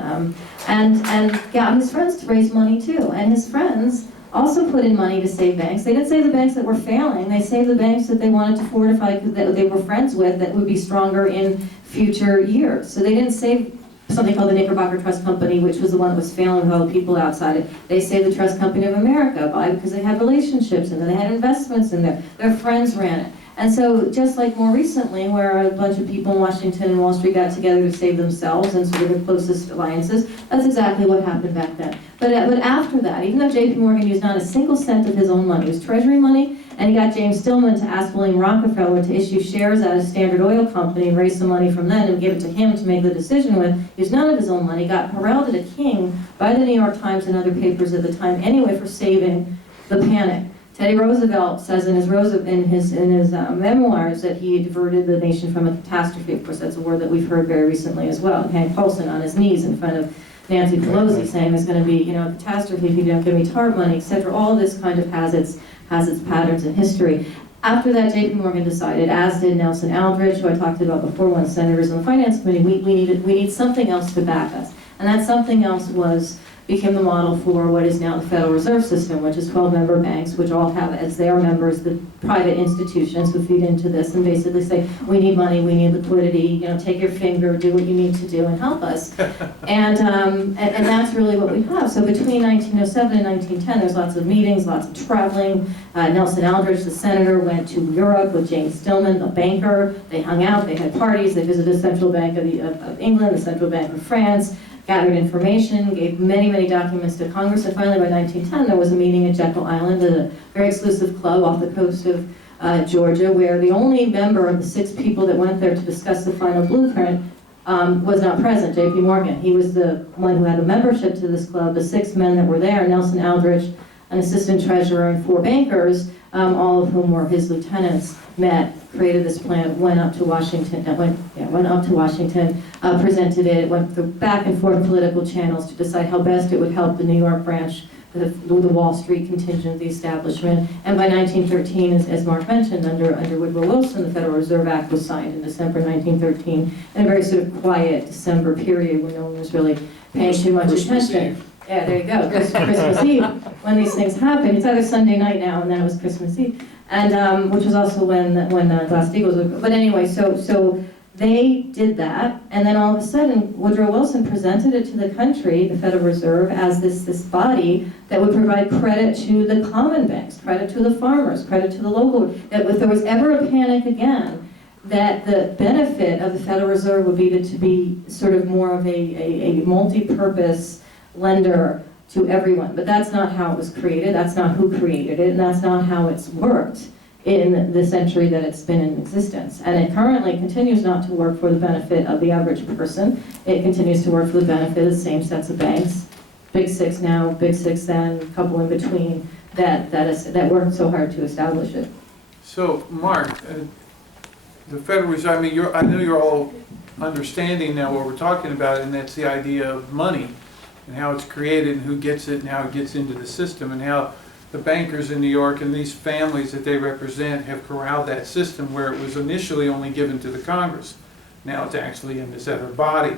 And got his friends to raise money too. And his friends also put in money to save banks. They didn't save the banks that were failing. They saved the banks that they wanted to fortify, that they were friends with, that would be stronger in future years. So they didn't save something called the Knickerbocker Trust Company, which was the one that was failing with all the people outside it. They saved the Trust Company of America because they had relationships in there, they had investments in there, their friends ran it. And so just like more recently, where a bunch of people in Washington and Wall Street got together to save themselves and sort of the closest alliances, that's exactly what happened back then. But after that, even though J.P. Morgan used not a single cent of his own money, it was Treasury money, and he got James Stillman to ask William Rockefeller to issue shares out of Standard Oil Company and raise some money from them and give it to him to make the decision with, used none of his own money, got heralded a king by the New York Times and other papers at the time anyway for saving the panic. Teddy Roosevelt says in his memoirs that he diverted the nation from a catastrophe. Of course, that's a word that we've heard very recently as well. Hank Paulson on his knees in front of Nancy Pelosi saying there's going to be, you know, a catastrophe if you don't give me TARP money, etc. All of this kind of has its patterns in history. After that, J.P. Morgan decided, as did Nelson Aldrich, who I talked about before, one of the senators on the Finance Committee, we need something else to back us. And that something else became the model for what is now the Federal Reserve System, which is 12 member banks, which all have as their members the private institutions who feed into this and basically say, we need money, we need liquidity, you know, take your finger, do what you need to do and help us. And that's really what we have. So between 1907 and 1910, there's lots of meetings, lots of traveling. Nelson Aldrich, the senator, went to Europe with James Stillman, the banker. They hung out, they had parties, they visited the Central Bank of England, the Central Bank of France, gathered information, gave many, many documents to Congress, and finally by 1910 there was a meeting at Jekyll Island, a very exclusive club off the coast of Georgia, where the only member of the 6 people that went there to discuss the final blueprint was not present, J.P. Morgan. He was the one who had the membership to this club. The 6 men that were there, Nelson Aldrich, an assistant treasurer, and 4 bankers, all of whom were his lieutenants. met, created this plan, went up to Washington, presented it, went through back and forth political channels to decide how best it would help the New York branch, the Wall Street contingent of the establishment. And by 1913, as Mark mentioned, under Woodrow Wilson, the Federal Reserve Act was signed in December 1913, in a very sort of quiet December period when no one was really paying too much attention. Yeah, there you go, Christmas Eve, when these things happen. It's either Sunday night now, and then it was Christmas Eve, and which was also when Glass-Steagall was. But anyway, so they did that, and then all of a sudden, Woodrow Wilson presented it to the country, the Federal Reserve, as this body that would provide credit to the common banks, credit to the farmers, credit to the local. That if there was ever a panic again, that the benefit of the Federal Reserve would be to be sort of more of a multi-purpose lender to everyone. But that's not how it was created, that's not who created it, and that's not how it's worked in the century that it's been in existence. And it currently continues not to work for the benefit of the average person. It continues to work for the benefit of the same sets of banks, Big Six now, Big Six then, a couple in between, that worked so hard to establish it. So, Mark, the Federal Reserve, I mean, I know you're all understanding now what we're talking about, and that's the idea of money and how it's created and who gets it and how it gets into the system and how the bankers in New York and these families that they represent have corralled that system where it was initially only given to the Congress. Now it's actually in this other body.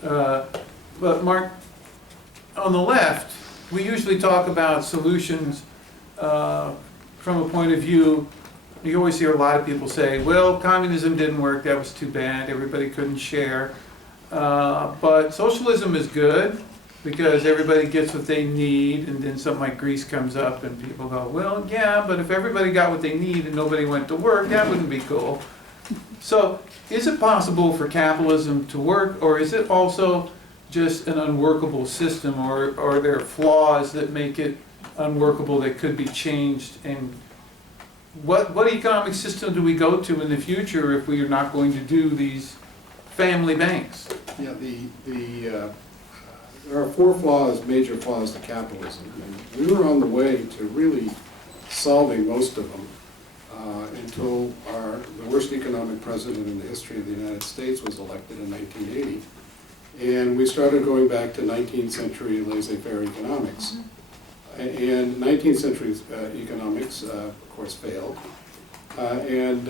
But Mark, on the left, we usually talk about solutions from a point of view. You always hear a lot of people say, well, communism didn't work, that was too bad, everybody couldn't share. But socialism is good, because everybody gets what they need, and then something like Greece comes up and people go, well, yeah, but if everybody got what they need and nobody went to work, that wouldn't be cool. So is it possible for capitalism to work, or is it also just an unworkable system, or are there flaws that make it unworkable that could be changed? And what economic system do we go to in the future if we are not going to do these family banks? Yeah, there are four flaws, major flaws to capitalism. And we were on the way to really solving most of them until the worst economic president in the history of the United States was elected in 1980. And we started going back to 19th century laissez-faire economics. And 19th century economics, of course, failed and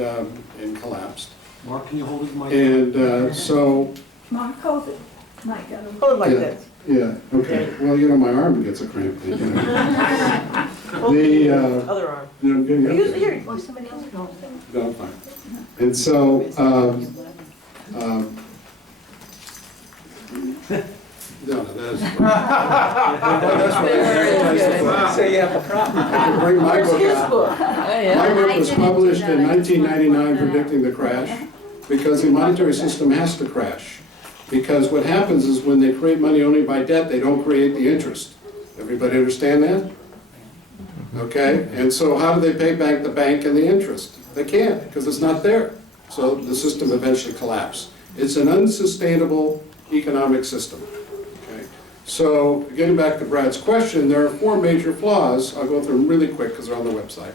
collapsed. Mark, can you hold it, Mike? And so... Mark, hold it. Mike, got him. Hold it like Yeah. this. Yeah, okay. Well, you know, my arm gets a cramp. You know. Other arm. You know, yeah. Use it here. Oh, somebody else can hold it. No, fine. And so, no, that is. So you have a problem. I can bring my book His out. book. Oh, My yeah. book I was didn't do published that. in I just 1999 wrote that. predicting the crash, because the monetary system has to crash. Because what happens is when they create money only by debt, they don't create the interest. Everybody understand that? Okay, and so how do they pay back the bank and the interest? They can't, because it's not there. So the system eventually collapses. It's an unsustainable economic system. Okay, so getting back to Brad's question, there are four major flaws. I'll go through them really quick because they're on the website.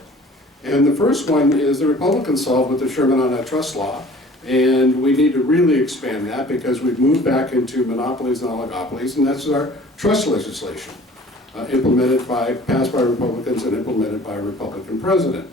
And the first one is the Republicans solved with the Sherman Antitrust Law. And we need to really expand that because we've moved back into monopolies and oligopolies, and that's our trust legislation, passed by Republicans and implemented by a Republican president.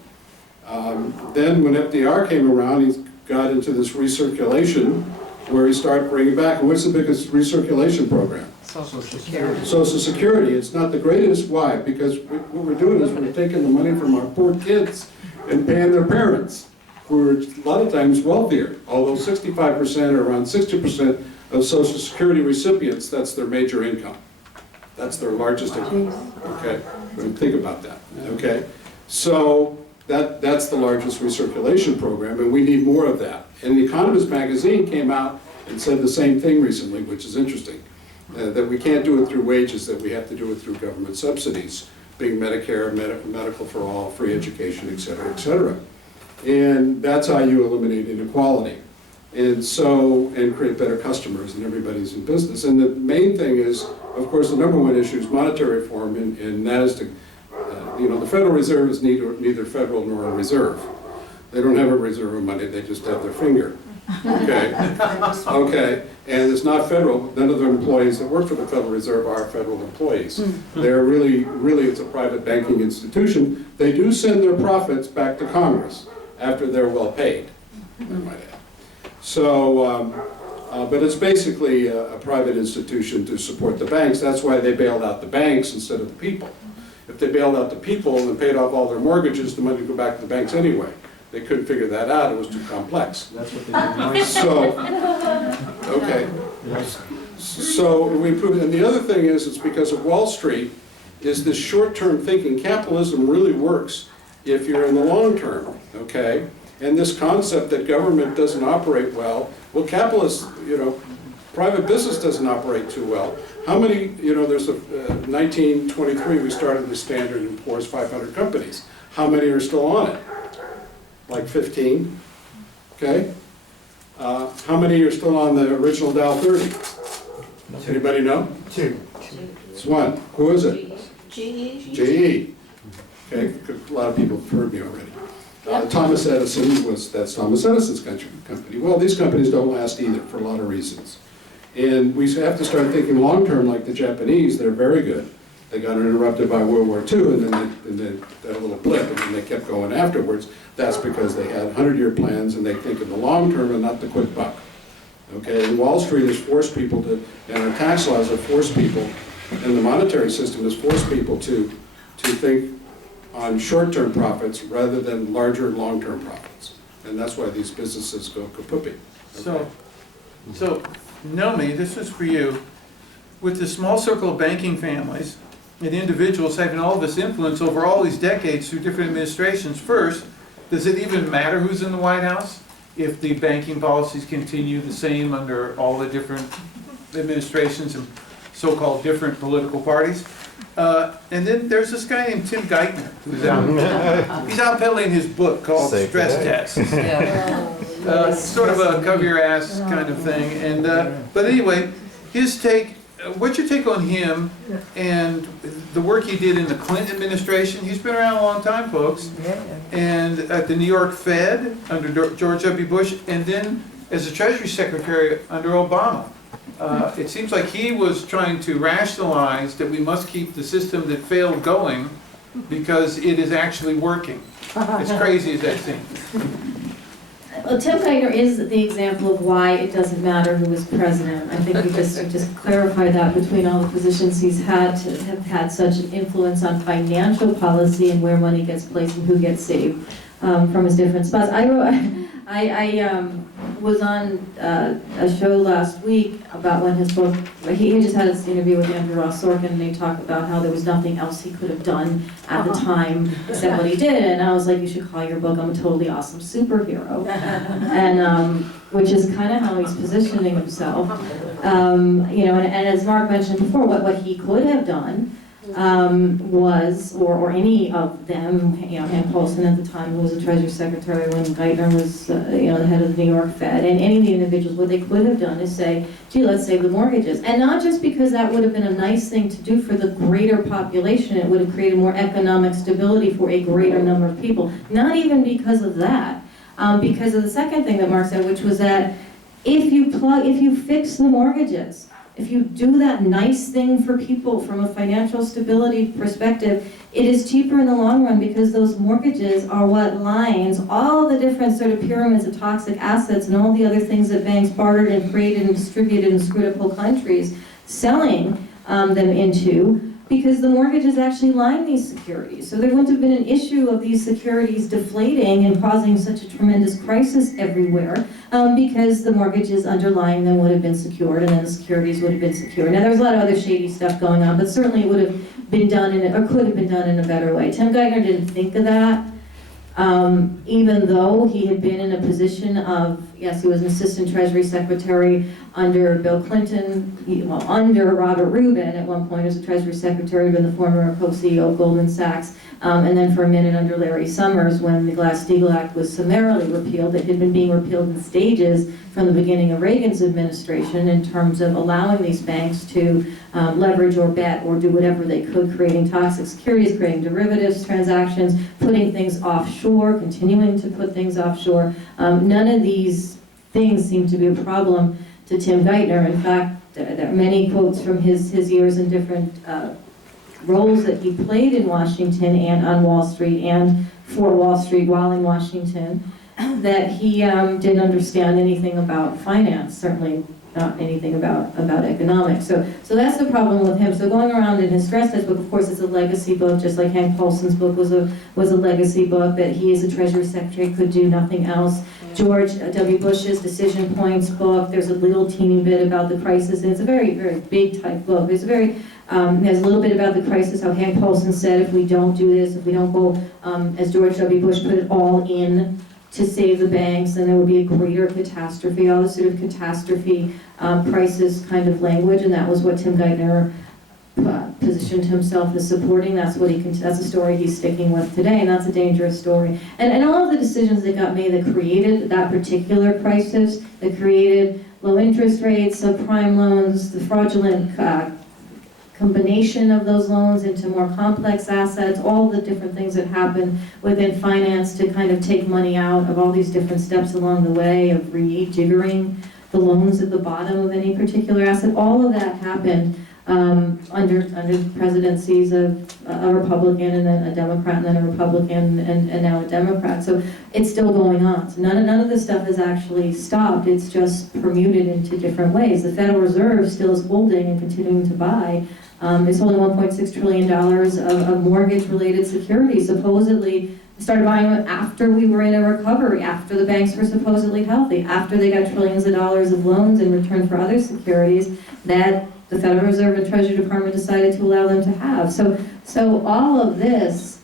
Then when FDR came around, he got into this recirculation where he started bringing back, and what's the biggest recirculation program? Social Security. Social Security. It's not the greatest. Why? Because what we're doing is we're taking the money from our poor kids and paying their parents, who are a lot of times wealthier, although 65% or around 60% of Social Security recipients, that's their major income. That's their largest income, okay? Think about that, okay? So that's the largest recirculation program, and we need more of that. And The Economist magazine came out and said the same thing recently, which is interesting, that we can't do it through wages, that we have to do it through government subsidies, being Medicare, medical for all, free education, et cetera, et cetera. And that's how you eliminate inequality. And create better customers, and everybody's in business. And the main thing is, of course, the number one issue is monetary reform, and that is to, the Federal Reserve is neither federal nor a reserve. They don't have a reserve of money, they just have their finger. Okay, okay, and it's not federal, none of the employees that work for the Federal Reserve are federal employees. They're really, it's a private banking institution. They do send their profits back to Congress after they're well paid, I might add. So, but it's basically a private institution to support the banks. That's why they bailed out the banks instead of the people. If they bailed out the people and paid off all their mortgages, the money would go back to the banks anyway. They couldn't figure that out, it was too complex. That's what they did. So, okay. So we proved, and the other thing is, it's because of Wall Street, is this short-term thinking. Capitalism really works if you're in the long term, okay? And this concept that government doesn't operate well, capitalists, private business doesn't operate too well. How many, there's 1923, we started the Standard & Poor's 500 companies. How many are still on it? Like 15, okay? How many are still on the original Dow 30? Anybody know? 2. It's one. Who is it? GE. GE. Okay, a lot of people have heard me already. Thomas Edison that's Thomas Edison's company. Well, these companies don't last either for a lot of reasons. And we have to start thinking long-term like the Japanese. They're very good. They got interrupted by World War II, and then they had a little blip, and then they kept going afterwards. That's because they had 100-year plans, and they think in the long term and not the quick buck. Okay, and Wall Street has forced people to, and our tax laws have forced people, and the monetary system has forced people to think on short-term profits rather than larger long-term profits. And that's why these businesses go kapooey. Okay. So, Nomi, this is for you. With the small circle of banking families and individuals having all this influence over all these decades through different administrations, first, does it even matter who's in the White House if the banking policies continue the same under all the different administrations and so-called different political parties? And then there's this guy named Tim Geithner who's out. He's out peddling his book called Save the Stress Day. Tests. Sort of a cover your ass kind of thing. And but anyway, his take. What's your take on him and the work he did in the Clinton administration? He's been around a long time, folks. And at the New York Fed under George W. Bush, and then as a Treasury Secretary under Obama. It seems like he was trying to rationalize that we must keep the system that failed going because it is actually working. As crazy as that seems. Well, Tim Geithner is the example of why it doesn't matter who is president. I think we just clarified that between all the positions he's had to have had such an influence on financial policy and where money gets placed and who gets saved from his different spots. I was on a show last week about when his book, he just had this interview with Andrew Ross Sorkin, and they talked about how there was nothing else he could have done at the time except what he did, and I was like, you should call your book I'm a Totally Awesome Superhero, and which is kind of how he's positioning himself. And as Mark mentioned before, what he could have done was, or any of them, Hank Paulson at the time, who was the Treasury Secretary when Geithner was, the head of the New York Fed, and any of the individuals, what they could have done is say, gee, let's save the mortgages. And not just because that would have been a nice thing to do for the greater population, it would have created more economic stability for a greater number of people. Not even because of that, because of the second thing that Mark said, which was that if you fix the mortgages, if you do that nice thing for people from a financial stability perspective, it is cheaper in the long run because those mortgages are what lines all the different sort of pyramids of toxic assets and all the other things that banks bartered and created and distributed in critical countries, selling them into, because the mortgages actually line these securities. So there wouldn't have been an issue of these securities deflating and causing such a tremendous crisis everywhere, because the mortgages underlying them would have been secured, and then the securities would have been secured. Now there's a lot of other shady stuff going on, but certainly it would have been done or could have been done in a better way. Tim Geithner didn't think of that, even though he had been in a position of, yes, he was an assistant Treasury Secretary under Bill Clinton, under Robert Rubin at one point as a Treasury Secretary, been the former co-CEO of Goldman Sachs, and then for a minute under Larry Summers when the Glass-Steagall Act was summarily repealed. It had been being repealed in stages from the beginning of Reagan's administration in terms of allowing these banks to leverage or bet or do whatever they could, creating toxic securities, creating derivatives transactions, putting things offshore, continuing to put things offshore. None of these things seem to be a problem to Tim Geithner. In fact, there are many quotes from his years in different roles that he played in Washington and on Wall Street and for Wall Street while in Washington, that he didn't understand anything about finance, certainly not anything about economics. So that's the problem with him. So going around in his stress test book, of course, it's a legacy book, just like Hank Paulson's book was a legacy book, that he as a Treasury Secretary could do nothing else. George W. Bush's Decision Points book, there's a little teeny bit about the crisis, and it's a very, very big type book. There's a little bit about the crisis, how Hank Paulson said, if we don't do this, if we don't go, as George W. Bush put it, all in to save the banks, then there would be a greater catastrophe, all this sort of catastrophe crisis kind of language, and that was what Tim Geithner positioned himself as supporting. That's a story he's sticking with today, and that's a dangerous story. And all of the decisions that got made that created that particular crisis, that created low interest rates, subprime loans, the fraudulent combination of those loans into more complex assets, all the different things that happen within finance to kind of take money out of all these different steps along the way of rejiggering the loans at the bottom of any particular asset. All of that happened under presidencies of a Republican and then a Democrat and then a Republican and now a Democrat. So it's still going on. So none of this stuff is actually stopped. It's just permuted into different ways. The Federal Reserve still is holding and continuing to buy. It's holding $1.6 trillion of mortgage-related securities. Supposedly started buying them after we were in a recovery, after the banks were supposedly healthy, after they got trillions of dollars of loans in return for other securities that the Federal Reserve and Treasury Department decided to allow them to have. So all of this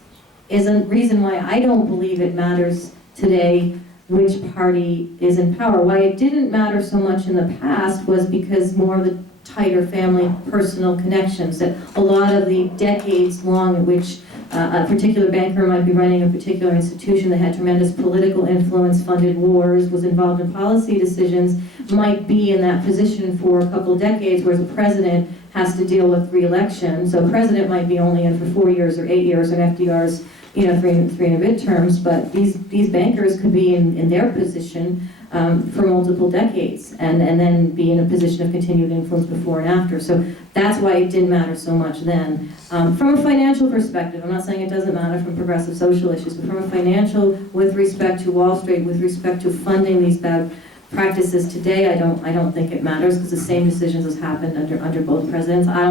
is a reason why I don't believe it matters today which party is in power. Why it didn't matter so much in the past was because more of the tighter family personal connections, that a lot of the decades long in which a particular banker might be running a particular institution that had tremendous political influence, funded wars, was involved in policy decisions, might be in that position for a couple decades, whereas a president has to deal with re-election. So a president might be only in for 4 years or 8 years, and FDR's, three and a bit terms, but these bankers could be in their position for multiple decades and then be in a position of continued influence before and after. So that's why it didn't matter so much then. From a financial perspective, I'm not saying it doesn't matter from progressive social issues, but from a financial, with respect to Wall Street, with respect to funding these bad practices today, I don't think it matters, because the same decisions has happened under both presidents. I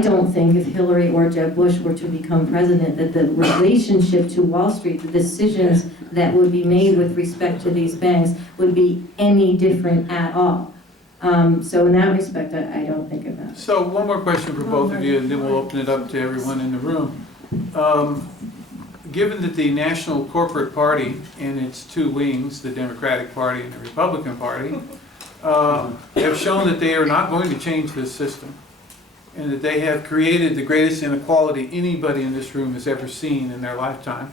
don't think if Hillary or Jeb Bush were to become president that the relationship to Wall Street, the decisions that would be made with respect to these banks would be any different at all. So in that respect, I don't think it matters. So one more question for both of you, and then we'll open it up to everyone in the room. Given that the National Corporate Party and its two wings, the Democratic Party and the Republican Party, have shown that they are not going to change this system, and that they have created the greatest inequality anybody in this room has ever seen in their lifetime,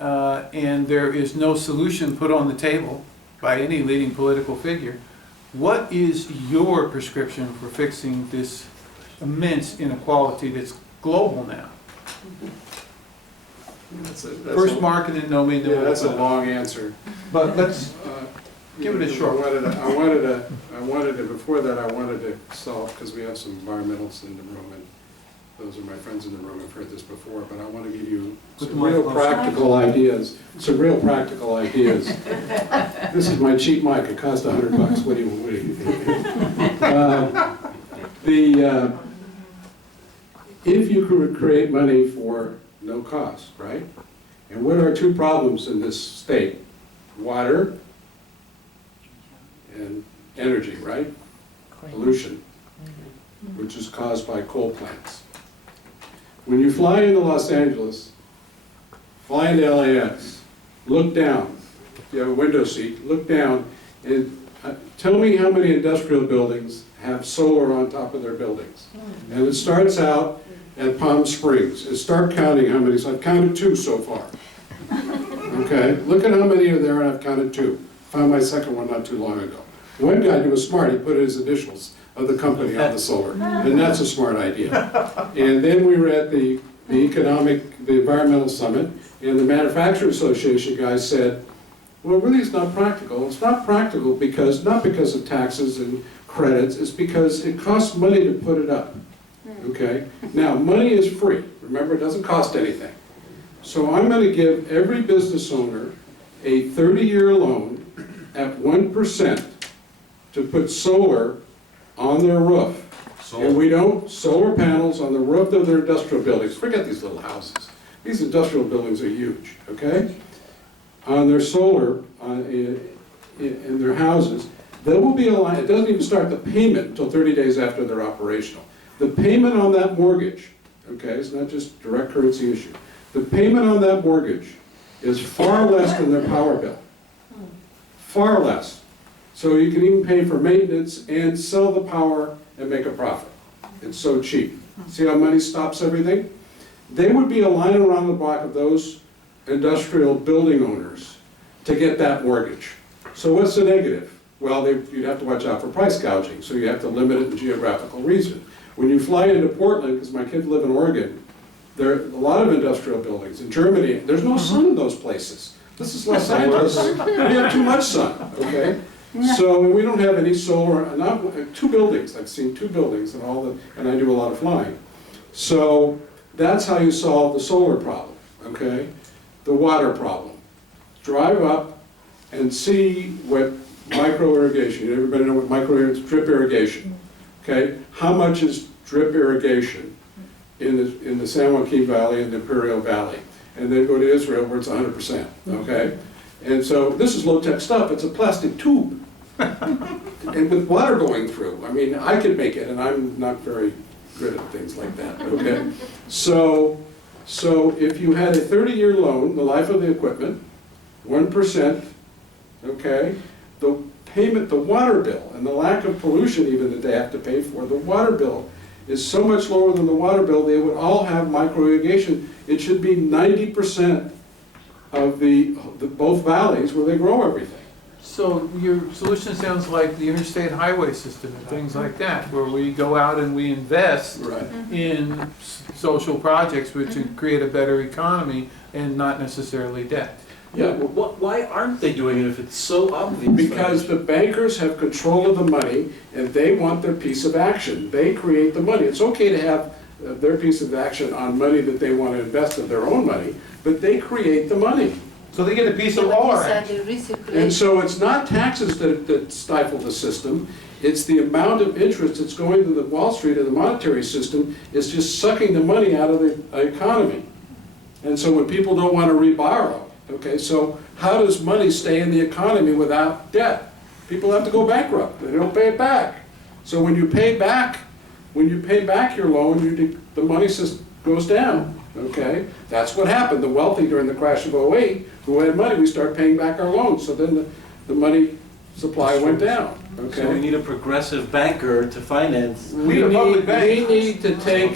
and there is no solution put on the table by any leading political figure, what is your prescription for fixing this immense inequality that's global now? First Mark and then Nomi, and then we'll That's a open it up. long answer. But let's give it a short. Before that, I wanted to solve, because we have some environmentalists in the room, and those are my friends in the room, I've heard this before, but I want to give you Put some the real microphone. practical ideas, This is my cheap mic, it cost $100, what do you think? If you could create money for no cost, right? And what are two problems in this state? Water and energy, right? Pollution, which is caused by coal plants. When you fly into Los Angeles, fly into LAX, look down. If you have a window seat, look down and tell me how many industrial buildings have solar on top of their buildings. And it starts out at Palm Springs. And start counting how many. So I've counted 2 so far. Okay, look at how many are there, and I've counted 2. Found my second one not too long ago. One guy who was smart, he put his initials of the company on the solar, and that's a smart idea. And then we were at the environmental summit, and the Manufacturers Association guy said, well, really it's not practical. It's not practical because, not because of taxes and credits, it's because it costs money to put it up, okay? Now, money is free. Remember, it doesn't cost anything. So I'm gonna give every business owner a 30-year loan at 1% to put solar on their roof. And we don't, solar panels on the roof of their industrial buildings, forget these little houses. These industrial buildings are huge, okay? On their solar, in their houses, there will be a line, it doesn't even start the payment until 30 days after they're operational. The payment on that mortgage, okay, it's not just direct currency issue. The payment on that mortgage is far less than their power bill. Far less. So you can even pay for maintenance and sell the power and make a profit. It's so cheap. See how money stops everything? There would be a line around the block of those industrial building owners to get that mortgage. So what's the negative? Well, you'd have to watch out for price gouging, so you have to limit it in geographical reason. When you fly into Portland, because my kids live in Oregon, there are a lot of industrial buildings. In Germany, there's no sun in those places. This is Los Angeles. We have too much sun, okay? So, and we don't have any solar, two buildings, I've seen two buildings and I do a lot of flying. So that's how you solve the solar problem, okay? The water problem. Drive up and see what micro irrigation, everybody know what drip irrigation, okay? How much is drip irrigation in the San Joaquin Valley and the Imperial Valley? And then go to Israel where it's 100%, okay? And so this is low-tech stuff, it's a plastic tube. And with water going through, I mean, I could make it, and I'm not very good at things like that, okay? So if you had a 30-year loan, the life of the equipment, 1%, okay? The payment, the water bill, and the lack of pollution even that they have to pay for, the water bill is so much lower than the water bill, they would all have micro irrigation. It should be 90% of both valleys where they grow everything. So your solution sounds like the interstate highway system and things like that, where we go out and we invest Right. in social projects which create a better economy and not necessarily debt. Yeah, Why aren't they doing it if it's so obvious? because the bankers have control of the money and they want their piece of action. They create the money. It's okay to have their piece of action on money that they want to invest of their own money, but they create the money. So they get a piece of our And so it's not taxes that stifle the system, it's the amount of interest that's going to the Wall Street and the monetary system is just sucking the money out of the economy. And so when people don't want to reborrow, okay, so how does money stay in the economy without debt? People have to go bankrupt, they don't pay it back. So when you pay back your loan, the money goes down, okay? That's what happened. The wealthy during the crash of '08, who had money, we start paying back our loans. So then the money supply went down, okay? So we need a progressive banker to finance. We need a public bank. We need to take,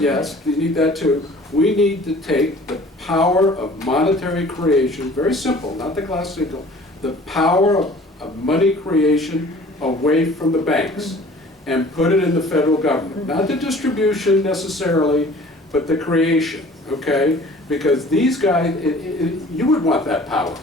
yes, we need that too. We need to take the power of monetary creation, very simple, not the classical, the power of money creation away from the banks and put it in the federal government. Not the distribution necessarily, but the creation, okay? Because these guys, you would want that power.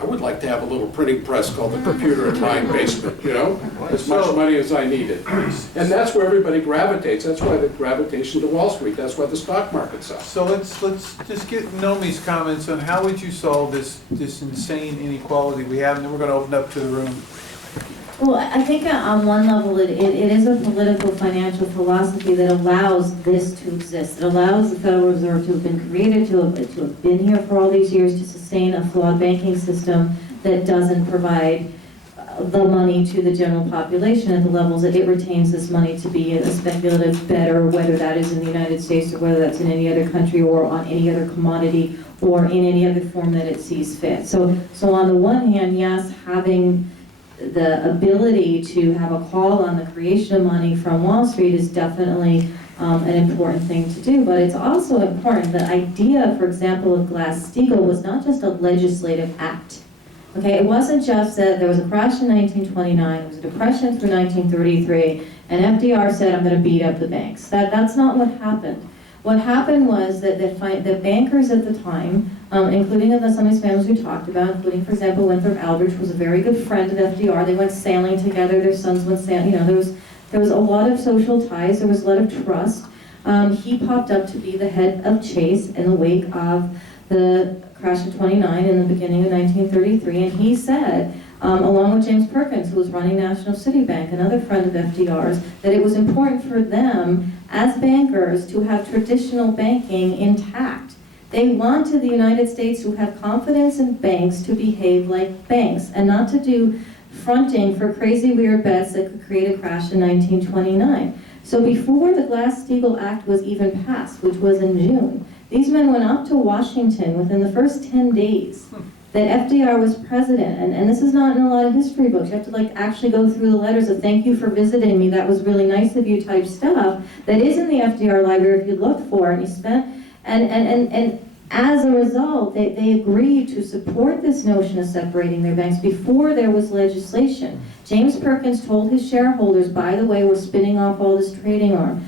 I would like to have a little printing press called the computer in my basement, you know? As much money as I needed. And that's where everybody gravitates. That's why the gravitation to Wall Street. That's why the stock market's up. So let's just get Nomi's comments on how would you solve this insane inequality we have, and then we're going to open up to the room. Well, I think on one level, it is a political financial philosophy that allows this to exist. It allows the Federal Reserve to have been created, to have been here for all these years, to sustain a flawed banking system that doesn't provide the money to the general population at the levels that it retains this money to be a speculative bet, or whether that is in the United States or whether that's in any other country or on any other commodity or in any other form that it sees fit. So on the one hand, yes, having the ability to have a call on the creation of money from Wall Street is definitely an important thing to do, but it's also important. The idea, for example, of Glass-Steagall was not just a legislative act. Okay, it wasn't just that there was a crash in 1929, there was a depression through 1933, and FDR said, I'm going to beat up the banks. That's not what happened. What happened was that the bankers at the time, including some of these families we talked about, including, for example, Winthrop Aldrich was a very good friend of FDR. They went sailing together, their sons went sailing, there was a lot of social ties, there was a lot of trust. He popped up to be the head of Chase in the wake of the crash of 29 in the beginning of 1933, and he said, along with James Perkins, who was running National City Bank, another friend of FDR's, that it was important for them as bankers to have traditional banking intact. They wanted the United States to have confidence in banks to behave like banks and not to do fronting for crazy weird bets that could create a crash in 1929. So before the Glass-Steagall Act was even passed, which was in June, these men went up to Washington within the first 10 days that FDR was president, and this is not in a lot of history books. You have to actually go through the letters of thank you for visiting me, that was really nice of you type stuff that is in the FDR library if you look for it, and you spent, and as a result, they agreed to support this notion of separating their banks before there was legislation. James Perkins told his shareholders, by the way, we're spinning off all this trading arm.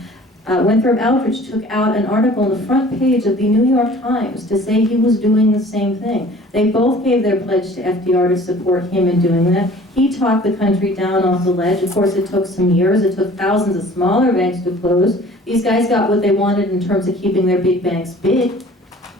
Winthrop Aldrich took out an article on the front page of the New York Times to say he was doing the same thing. They both gave their pledge to FDR to support him in doing that. He talked the country down off the ledge. Of course, it took some years. It took thousands of smaller banks to close. These guys got what they wanted in terms of keeping their big banks big.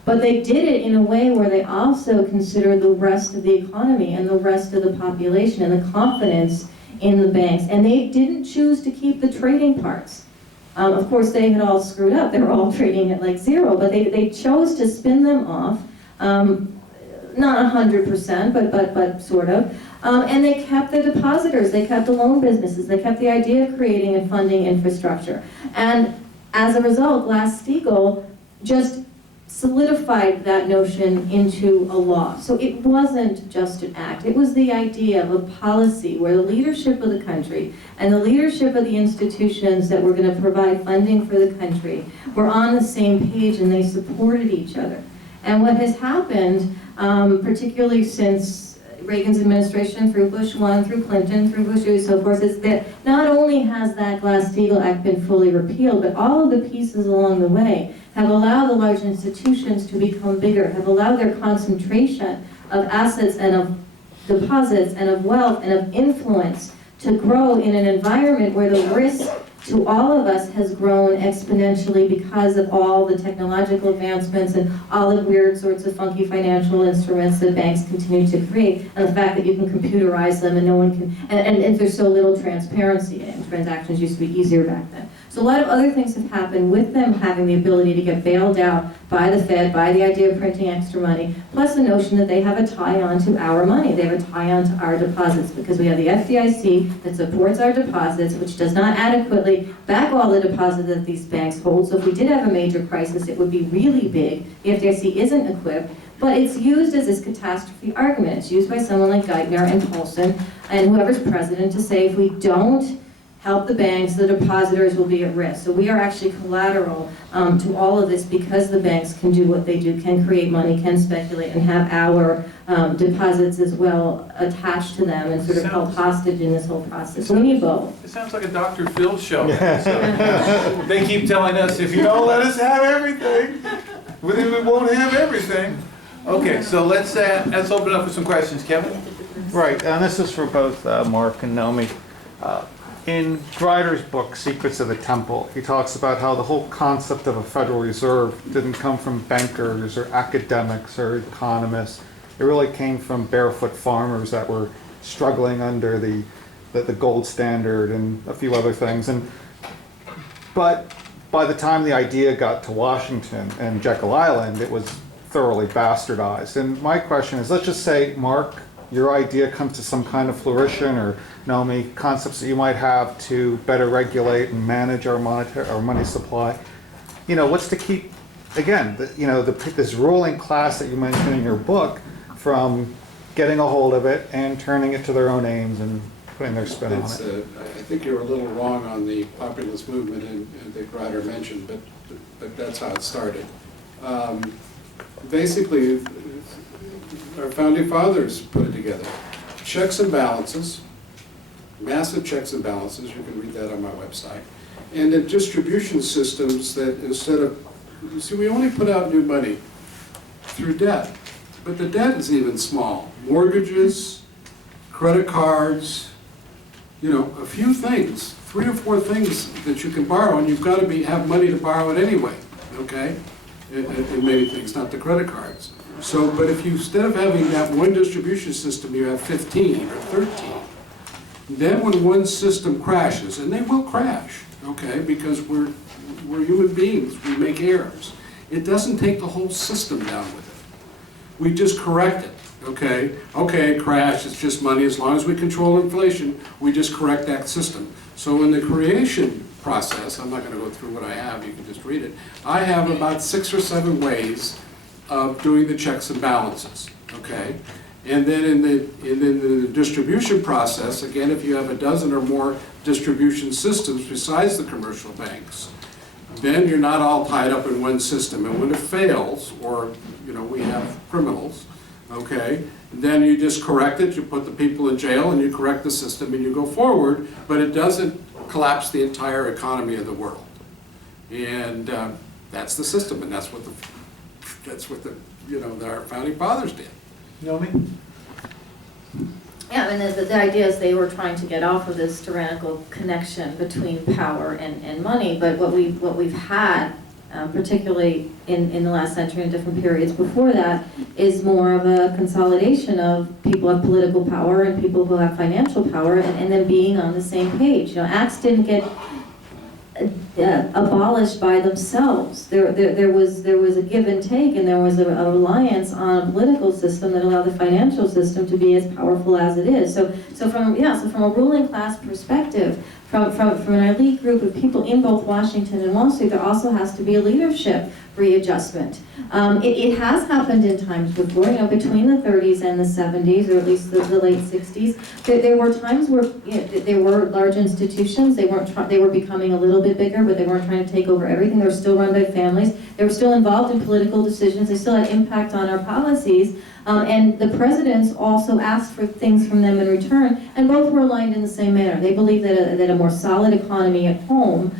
But they did it in a way where they also considered the rest of the economy and the rest of the population and the confidence in the banks. And they didn't choose to keep the trading parts. Of course, they had all screwed up. They were all trading at zero, but they chose to spin them off, not 100%, but sort of. And they kept the depositors, they kept the loan businesses, they kept the idea of creating and funding infrastructure. And as a result, Glass-Steagall just solidified that notion into a law. So it wasn't just an act, it was the idea of a policy where the leadership of the country and the leadership of the institutions that were going to provide funding for the country were on the same page and they supported each other. And what has happened, particularly since Reagan's administration, through Bush 1, through Clinton, through Bush 2, so forth, is that not only has that Glass-Steagall Act been fully repealed, but all of the pieces along the way have allowed the large institutions to become bigger, have allowed their concentration of assets and of deposits and of wealth and of influence to grow in an environment where the risk to all of us has grown exponentially because of all the technological advancements and all the weird sorts of funky financial instruments that banks continue to create, and the fact that you can computerize them and no one can, and there's so little transparency, and transactions used to be easier back then. So a lot of other things have happened with them having the ability to get bailed out by the Fed, by the idea of printing extra money, plus the notion that they have a tie on to our money. They have a tie on to our deposits because we have the FDIC that supports our deposits, which does not adequately back all the deposits that these banks hold. So if we did have a major crisis, it would be really big. The FDIC isn't equipped, but it's used as this catastrophe argument. It's used by someone like Geithner and Paulson and whoever's president to say if we don't help the banks, the depositors will be at risk. So we are actually collateral to all of this because the banks can do what they do, can create money, can speculate, and have our deposits as well attached to them and sort of held hostage in this whole process. We need both. It sounds like a Dr. Phil show. So, they keep telling us, if you don't let us have everything, we won't have everything. Okay, so let's open up for some questions. Kevin? Right, and this is for both Mark and Nomi. In Grider's book, Secrets of the Temple, he talks about how the whole concept of a Federal Reserve didn't come from bankers or academics or economists. It really came from barefoot farmers that were struggling under the gold standard and a few other things. But by the time the idea got to Washington and Jekyll Island, it was thoroughly bastardized. And my question is, let's just say, Mark, your idea comes to some kind of fruition, or Nomi, concepts that you might have to better regulate and manage our money supply. You know, what's to keep, again, this ruling class that you mentioned in your book from getting a hold of it and turning it to their own aims and putting their spin on it? I think you're a little wrong on the populist movement that Grider mentioned, but that's how it started. Basically, our founding fathers put it together. Checks and balances, massive checks and balances, you can read that on my website. And then distribution systems that instead of, you see, we only put out new money through debt, but the debt is even small. Mortgages, credit cards, you know, a few things, 3 or 4 things that you can borrow, and you've got to have money to borrow it anyway, okay? In many things, not the credit cards. So, but if you, instead of having that one distribution system, you have 15 or 13, then when one system crashes, and they will crash, okay, because we're human beings, we make errors. It doesn't take the whole system down with it. We just correct it, okay? Okay, it crashed, it's just money. As long as we control inflation, we just correct that system. So in the creation process, I'm not going to go through what I have, you can just read it. I have about 6 or 7 ways of doing the checks and balances, okay? And then in the distribution process, again, if you have a dozen or more distribution systems besides the commercial banks, then you're not all tied up in one system. And when it fails, or, you know, we have criminals, okay, then you just correct it, you put the people in jail, and you correct the system, and you go forward, but it doesn't collapse the entire economy of the world. And that's the system, and that's what the you know, our founding fathers did. Nomi? Yeah, I mean, the idea is they were trying to get off of this tyrannical connection between power and money, but what we've had, particularly in the last century and different periods before that, is more of a consolidation of people have political power and people who have financial power, and then being on the same page. You know, acts didn't get abolished by themselves. There was a give and take, and there was a reliance on a political system that allowed the financial system to be as powerful as it is. So from a ruling class perspective, from an elite group of people in both Washington and Wall Street, there also has to be a leadership readjustment. It has happened in times before, you know, between the 30s and the 70s, or at least the late 60s. There were times where, you know, there were large institutions. They were becoming a little bit bigger, but they weren't trying to take over everything. They were still run by families. They were still involved in political decisions. They still had impact on our policies. And the presidents also asked for things from them in return, and both were aligned in the same manner. They believed that a more solid economy at home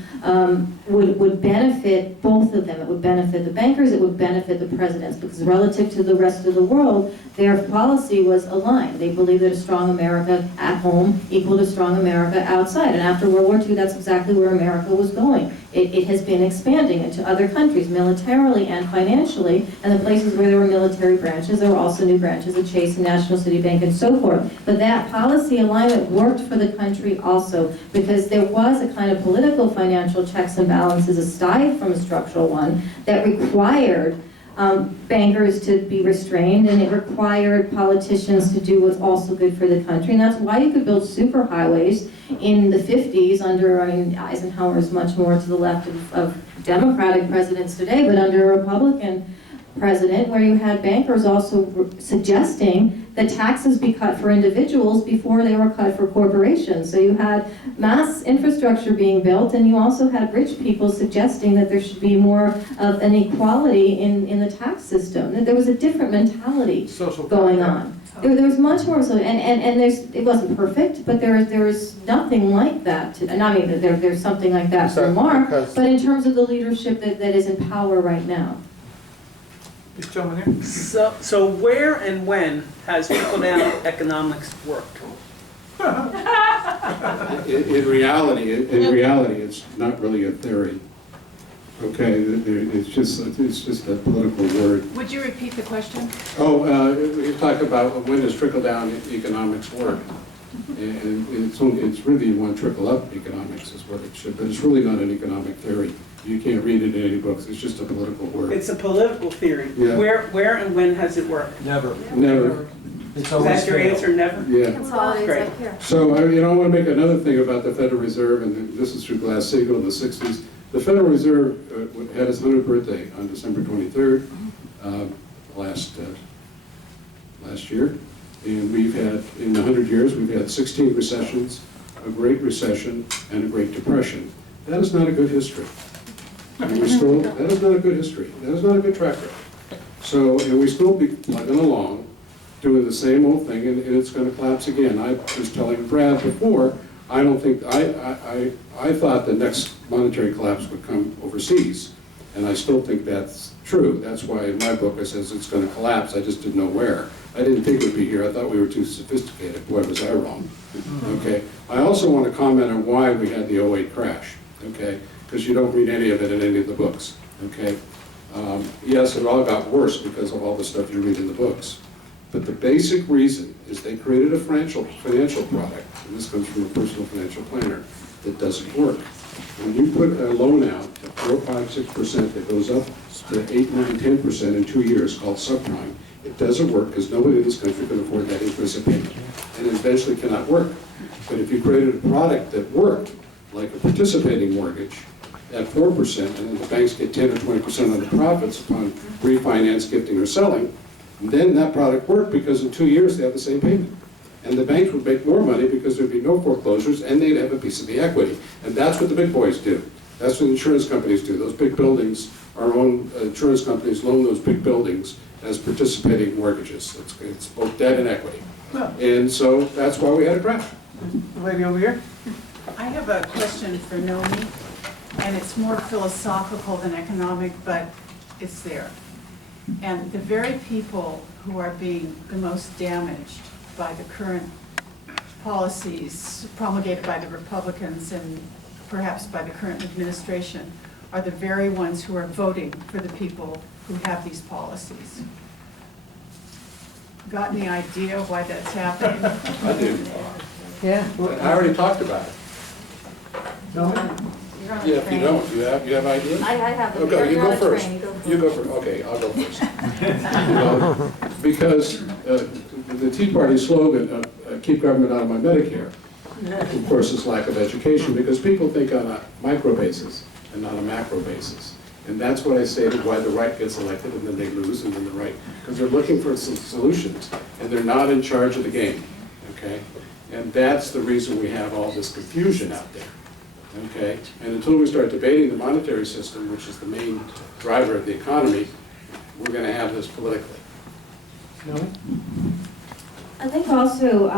would benefit both of them. It would benefit the bankers, it would benefit the presidents, because relative to the rest of the world, their policy was aligned. They believed that a strong America at home equaled a strong America outside. And after World War II, that's exactly where America was going. It has been expanding into other countries, militarily and financially, and the places where there were military branches, there were also new branches of Chase and National City Bank and so forth. But that policy alignment worked for the country also, because there was a kind of political financial checks and balances aside from a structural one that required bankers to be restrained, and it required politicians to do what's also good for the country. And that's why you could build superhighways in the 50s under, I mean, Eisenhower is much more to the left of Democratic presidents today, but under a Republican president, where you had bankers also suggesting that taxes be cut for individuals before they were cut for corporations. So you had mass infrastructure being built, and you also had rich people suggesting that there should be more of an equality in the tax system. That there was a different mentality going on. There was much more so, and it wasn't perfect, but there was nothing like that. And I mean, there's something like that for Mark, but in terms of the leadership that is in power right now. This gentleman here. So where and when has trickle-down economics worked? In reality, it's not really a theory. Okay, it's just a political word. Would you repeat the question? Oh, you talk about when does trickle-down economics work? And it's really one trickle-up economics is what it should, but it's really not an economic theory. You can't read it in any books, it's just a political word. It's a political theory. Yeah. Where and when has it worked? Never. Never. It's Is always that your failed. answer, never? Yeah. Consolidates up here. So, I want to make another thing about the Federal Reserve, and this is through Glass-Steagall in the 60s. The Federal Reserve had its 100th birthday on December 23rd, last year. And we've had, in 100 years, we've had 16 recessions, a Great Recession, and a Great Depression. That is not a good history. And that is not a good history. That is not a good track record. So, and we still be plugging along. doing the same old thing, and it's gonna collapse again. I was telling Brad before, I don't think, I thought the next monetary collapse would come overseas, and I still think that's true. That's why in my book I says it's gonna collapse, I just didn't know where. I didn't think it would be here, I thought we were too sophisticated. Boy, was I wrong. Okay, I also want to comment on why we had the '08 crash, okay? Because you don't read any of it in any of the books, okay? Yes, it all got worse because of all the stuff you read in the books. But the basic reason is they created a financial product, and this comes from a personal financial planner, that doesn't work. When you put a loan out at 4, 5, 6% that goes up to 8, 9, 10% in 2 years, called subprime, it doesn't work because nobody in this country can afford that interest of payment, and it eventually cannot work. But if you created a product that worked, like a participating mortgage, at 4%, and then the banks get 10 or 20% on the profits upon refinance, gifting, or selling, then that product worked because in 2 years they have the same payment. And the banks would make more money because there'd be no foreclosures and they'd have a piece of the equity. And that's what the big boys do. That's what insurance companies do. Those big buildings, our own insurance companies loan those big buildings as participating mortgages. It's both debt and equity. And so that's why we had a crash. The lady over here? I have a question for Nomi, and it's more philosophical than economic, but it's there. And the very people who are being the most damaged by the current policies promulgated by the Republicans and perhaps by the current administration are the very ones who are voting for the people who have these policies. Got any idea why that's happening? I do. Yeah. I already talked about it. You're on Yeah, a if you train. don't, you have ideas? I have them. Okay, you You're go on a first. train. Go for You it. go first. Okay, I'll go first. Because the Tea Party slogan, keep government out of my Medicare, of course, is lack of education, because people think on a micro basis and not a macro basis. And that's what I stated, why the right gets elected and then they lose, and then the right, because they're looking for some solutions, and they're not in charge of the game, okay? And that's the reason we have all this confusion out there. Okay, and until we start debating the monetary system, which is the main driver of the economy, we're going to have this politically. No? I think also,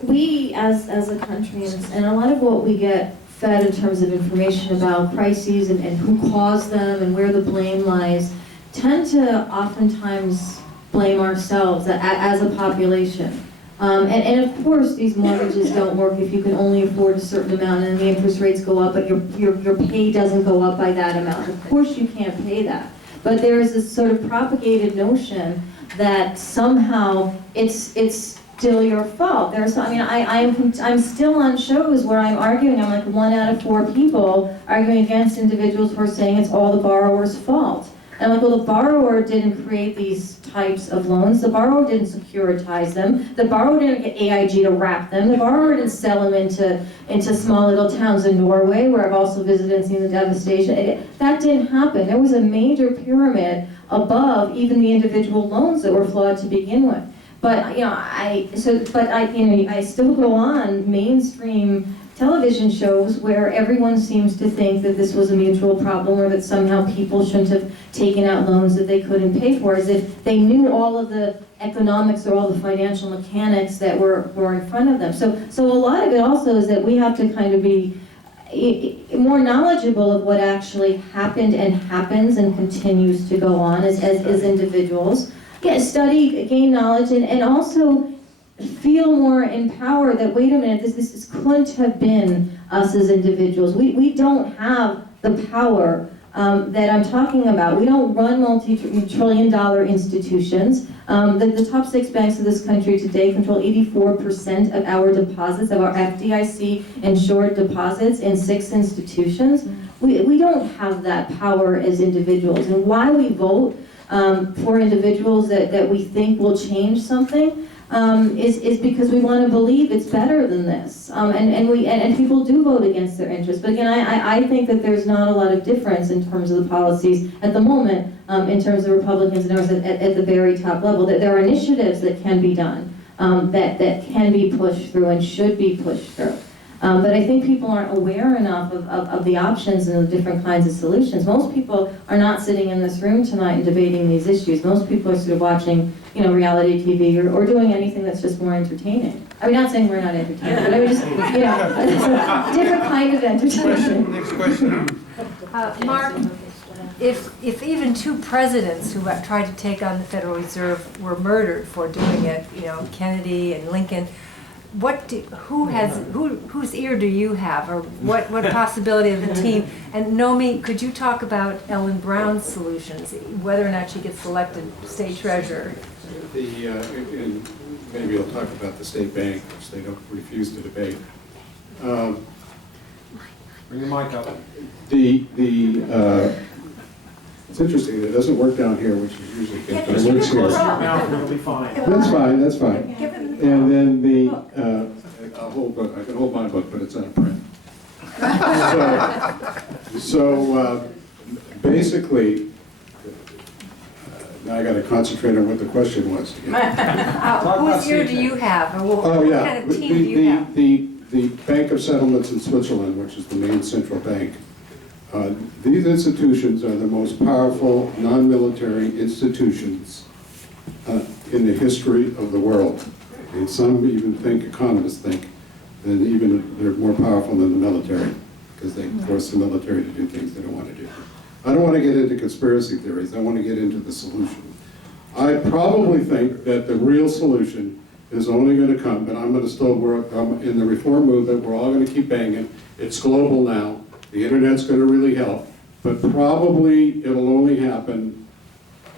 we as a country, and a lot of what we get fed in terms of information about crises and who caused them and where the blame lies, tend to oftentimes blame ourselves as a population. And of course, these mortgages don't work if you can only afford a certain amount and the interest rates go up, but your pay doesn't go up by that amount. Of course, you can't pay that. But there is this sort of propagated notion that somehow it's still your fault. I'm still on shows where I'm arguing. I'm like 1 out of 4 people arguing against individuals who are saying it's all the borrower's fault. And I'm like, well, the borrower didn't create these types of loans. The borrower didn't securitize them. The borrower didn't get AIG to wrap them. The borrower didn't sell them into small little towns in Norway, where I've also visited and seen the devastation. That didn't happen. There was a major pyramid above even the individual loans that were flawed to begin with. But I still go on mainstream television shows where everyone seems to think that this was a mutual problem or that somehow people shouldn't have taken out loans that they couldn't pay for, as if they knew all of the economics or all the financial mechanics that were in front of them. So a lot of it also is that we have to kind of be more knowledgeable of what actually happened and happens and continues to go on as individuals. Yeah, study, gain knowledge, and also feel more empowered that, wait a minute, this couldn't have been us as individuals. We don't have the power that I'm talking about. We don't run multi-trillion-dollar institutions. The top 6 banks of this country today control 84% of our deposits, of our FDIC insured deposits in 6 institutions. We don't have that power as individuals. And why we vote for individuals that we think will change something is because we want to believe it's better than this, and people do vote against their interests. But again, I think that there's not a lot of difference in terms of the policies at the moment, in terms of Republicans and Democrats at the very top level. That there are initiatives that can be done, that can be pushed through and should be pushed through. But I think people aren't aware enough of the options and the different kinds of solutions. Most people are not sitting in this room tonight and debating these issues. Most people are sort of watching, reality TV or doing anything that's just more entertaining. I'm not saying we're not entertaining, but I mean just, it's a different kind of entertainment. Next question. Mark, if even two presidents who have tried to take on the Federal Reserve were murdered for doing it, Kennedy and Lincoln, whose ear do you have, or what possibility of the team? And Nomi, could you talk about Ellen Brown's solutions, whether or not she gets elected state treasurer? And maybe I'll talk about the state bank, which they don't refuse to debate. Bring your mic up. It's interesting, it doesn't work down here, which is usually good, but it works here. It'll be fine. That's fine. And then I can hold my book, but it's out of print. So basically, now I gotta concentrate on what the question was. Whose ear do you have, or what kind of team do you have? The Bank of Settlements in Switzerland, which is the main central bank, these institutions are the most powerful non-military institutions in the history of the world. And some even economists think, that they're more powerful than the military, because they force the military to do things they don't want to do. I don't want to get into conspiracy theories, I want to get into the solution. I probably think that the real solution is only going to come, but I'm going to still work in the reform movement, we're all going to keep banging. It's global now. The internet's going to really help, but probably it'll only happen,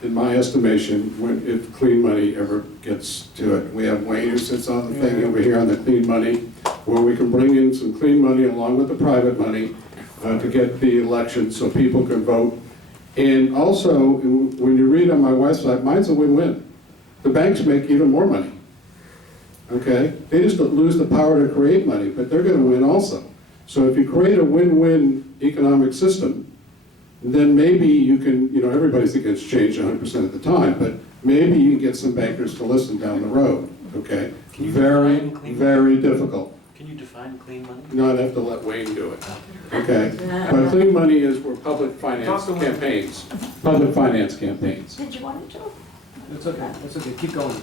in my estimation, if clean money ever gets to it. We have Wayne who sits on the thing over here on the clean money, where we can bring in some clean money along with the private money to get the election so people can vote. And also, when you read on my website, mine's a win-win. The banks make even more money. Okay? They just lose the power to create money, but they're going to win also. So if you create a win-win economic system, then maybe you can, everybody's against change 100% of the time, but maybe you can get some bankers to listen down the road, okay? Very difficult. Can you define clean money? No, I'd have to let Wayne do it, okay? But clean money is for public finance campaigns. Public finance campaigns. Did you want to joke? It's okay, keep going.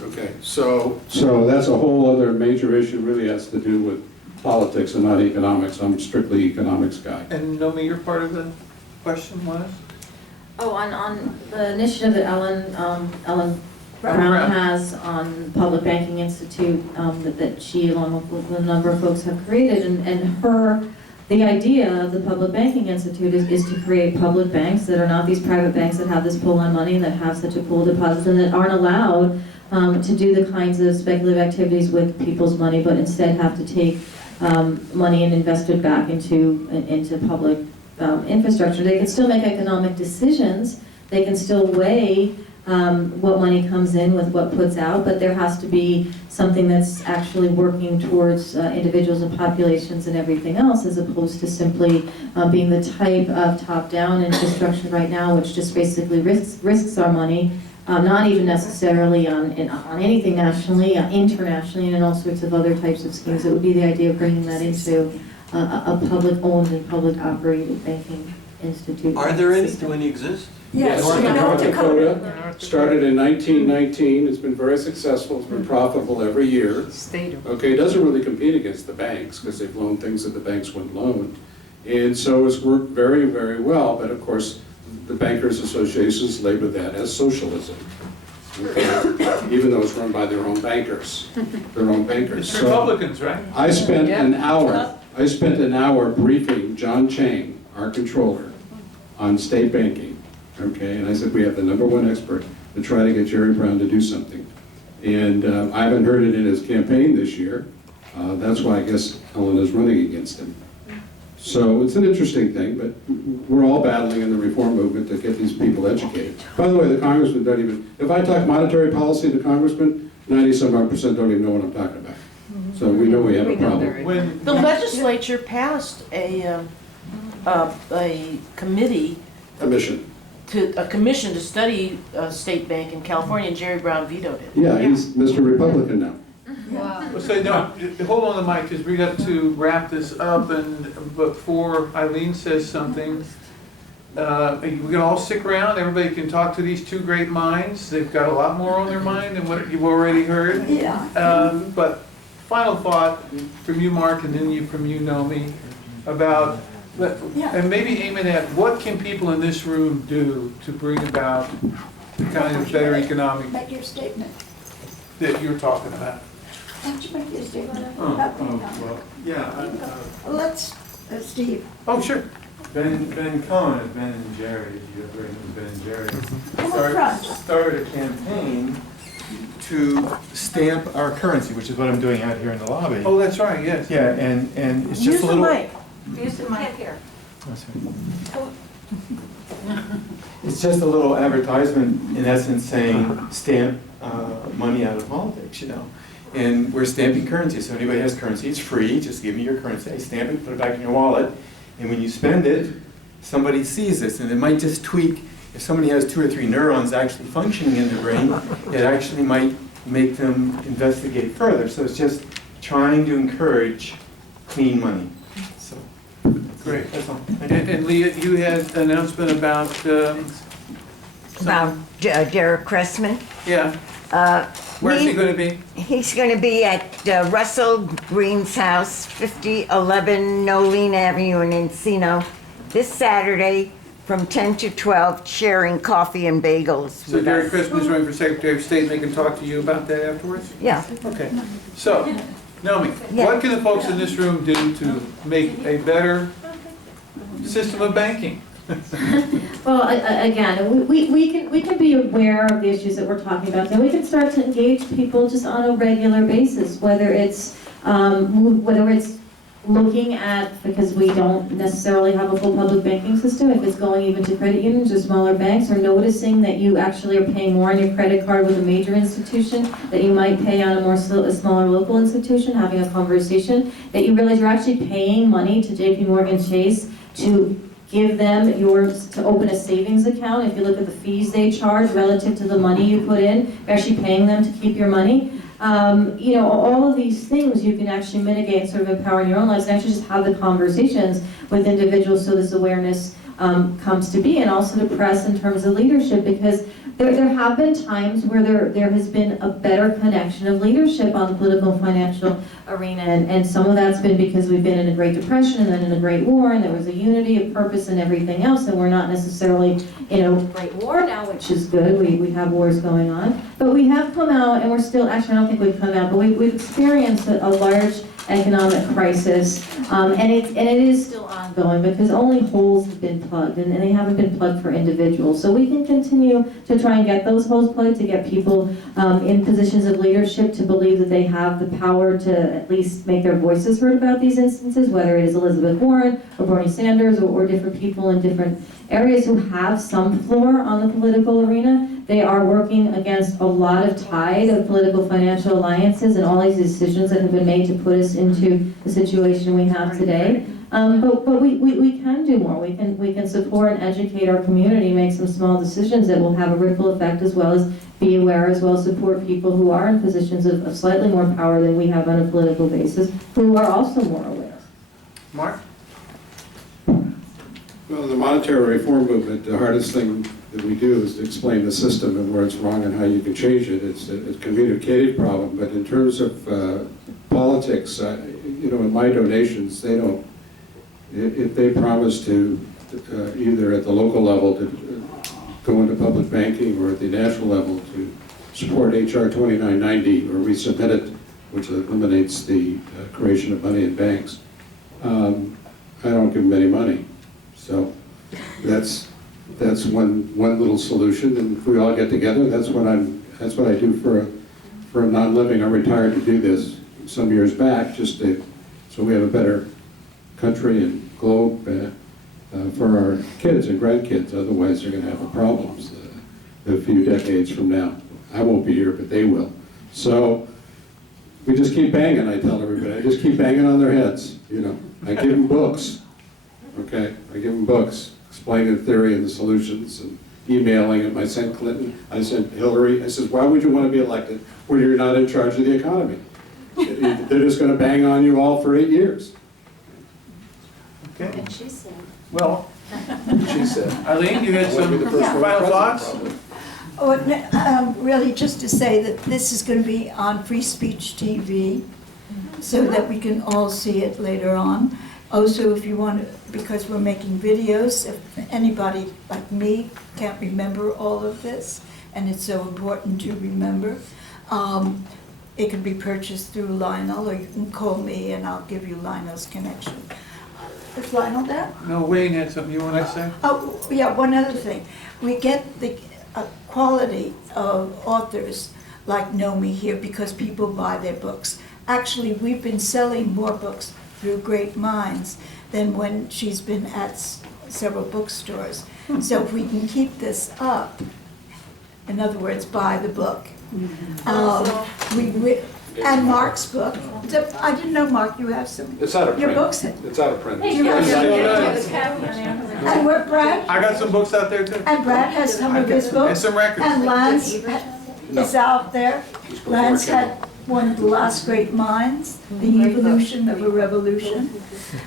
Okay, so that's a whole other major issue, really has to do with politics and not economics. I'm strictly economics guy. And Nomi, your part of the question was? Oh, on the initiative that Ellen Brown has on Public Banking Institute, that she, along with a number of folks, have created, the idea of the Public Banking Institute is to create public banks that are not these private banks that have this pull on money and that have such a pool of deposits and that aren't allowed to do the kinds of speculative activities with people's money, but instead have to take money and invest it back into public infrastructure. They can still make economic decisions. They can still weigh what money comes in with what puts out, but there has to be something that's actually working towards individuals and populations and everything else, as opposed to simply being the type of top-down infrastructure right now, which just basically risks our money, not even necessarily on anything nationally, internationally, and in all sorts of other types of schemes. It would be the idea of bringing that into a public-owned and public-operated banking institute. Are there any? Do any exist? Yes, North Dakota started in 1919. It's been very successful. It's been profitable every year. Okay, it doesn't really compete against the banks because they've loaned things that the banks wouldn't loan. And so it's worked very, very well. But of course, the bankers associations label that as socialism. Okay? Even though it's run by their own bankers. It's Republicans, right? I spent an hour briefing John Chang, our controller, on state banking. Okay, and I said we have the #1 expert to try to get Jerry Brown to do something. And I haven't heard it in his campaign this year. That's why I guess Ellen is running against him. So it's an interesting thing, but we're all battling in the reform movement to get these people educated. By the way, the congressman don't even, if I talk monetary policy to congressman, 90-some-odd% don't even know what I'm talking about. So we know we have a problem. When, The legislature passed a committee, Commission. a commission to study state bank in California, and Jerry Brown vetoed it. Yeah, he's Mr. Republican now. Wow. so So, no, hold on the mic, because we got to wrap this up, and before Eileen says something, we can all stick around, everybody can talk to these two great minds, they've got a lot more on their mind than what you've already heard. Yeah. But final thought from you, Mark, and then from you, Nomi, about, and maybe aim it at, what can people in this room do to bring about the kind of better economic Make your statement. that you're talking about? Why don't you make your statement Oh, about the well, yeah, Let's, Steve, Oh, sure. Ben Cohen of Ben and Jerry's, you ever heard of Ben and Jerry's? come up front. Started a campaign to stamp our currency, which is what I'm doing out here in the lobby. Oh, that's right, yes. Yeah, and it's Use just a the little. mic. Use the mic here. Oh, sorry. It's just a little advertisement, in essence, saying stamp money out of politics, you know. And we're stamping currency, so anybody has currency, it's free, just give me your currency, I stamp it, put it back in your wallet, and when you spend it, somebody sees this, and it might just tweak, if somebody has 2 or 3 neurons actually functioning in their brain, it actually might make them investigate further. So it's just trying to encourage clean money. So, Great. that's all. And Leah, you had an announcement about, About Derek Cressman. yeah, where's he gonna be? He's going to be at Russell Green's house, 5011 Nolene Avenue in Encino, this Saturday from 10 to 12, sharing coffee and bagels So with Derek us. Christmas running for Secretary of State, and they can talk to you about that afterwards? Yeah. Okay. So, Nomi, Yeah. what can the folks in this room do to make a better system of banking? Well, again, we can be aware of the issues that we're talking about, and we can start to engage people just on a regular basis, whether it's looking at, because we don't necessarily have a full public banking system, if it's going even to credit unions or smaller banks, or noticing that you actually are paying more on your credit card with a major institution that you might pay on a smaller local institution, having a conversation, that you realize you're actually paying money to JP Morgan Chase to give them to open a savings account. If you look at the fees they charge relative to the money you put in, you're actually paying them to keep your money. All of these things you can actually mitigate and sort of empower in your own lives, and actually just have the conversations with individuals so this awareness comes to be, and also the press in terms of leadership, because there have been times where there has been a better connection of leadership on the political and financial arena, and some of that's been because we've been in a Great Depression and then in a Great War, and there was a unity of purpose and everything else, and we're not necessarily in a Great War now, which is good. We have wars going on, but we have come out, and we're still, actually I don't think we've come out, but we've experienced a large economic crisis, and it is still ongoing because only holes have been plugged, and they haven't been plugged for individuals. So we can continue to try and get those holes plugged, to get people in positions of leadership to believe that they have the power to at least make their voices heard about these instances, whether it is Elizabeth Warren or Bernie Sanders or different people in different areas who have some floor on the political arena. They are working against a lot of tide of political financial alliances and all these decisions that have been made to put us into the situation we have today. But we can do more. We can support and educate our community, make some small decisions that will have a ripple effect, as well as be aware, as well as support people who are in positions of slightly more power than we have on a political basis, who are also more aware. Mark? Well, in the monetary reform movement, the hardest thing that we do is to explain the system and where it's wrong and how you can change it. It's a communicative problem, but in terms of politics, in my donations, they don't, if they promise to, either at the local level to go into public banking or at the national level to support HR 2990 or resubmit it, which eliminates the creation of money in banks, I don't give them any money. So that's one little solution, and if we all get together, that's what I do for a non-living. I retired to do this some years back, just so we have a better country and globe for our kids and grandkids. Otherwise, they're going to have problems a few decades from now. I won't be here, but they will. So we just keep banging. I tell everybody, I just keep banging on their heads. I give them books. Okay, I give them books, explaining the theory and the solutions, and emailing them. I sent Clinton, I sent Hillary. I said, why would you want to be elected when you're not in charge of the economy? They're just gonna bang on you all for 8 years, Okay, And she said. well, she said. Eileen, you had I wanna be the some first one final present, thoughts? probably. Really just to say that this is going to be on Free Speech TV, so that we can all see it later on. Also, if you want, because we're making videos, if anybody like me can't remember all of this, and it's so important to remember, it can be purchased through Lionel, or you can call me and I'll give you Lionel's connection. Is Lionel there? No, Wayne had something you wanted to say? Oh, yeah, one other thing. We get the quality of authors like Nomi here because people buy their books. Actually, we've been selling more books through Great Minds than when she's been at several bookstores. So if we can keep this up, in other words, buy the book. And Mark's book. I didn't know, Mark, you have some. It's out of Your print. books. It's out of print. You have some. And we're Brad. I got some books out there too. And Brad has some of his And books. some records. And Lance is out there. Lance had one of the last great minds, The Evolution of a Revolution.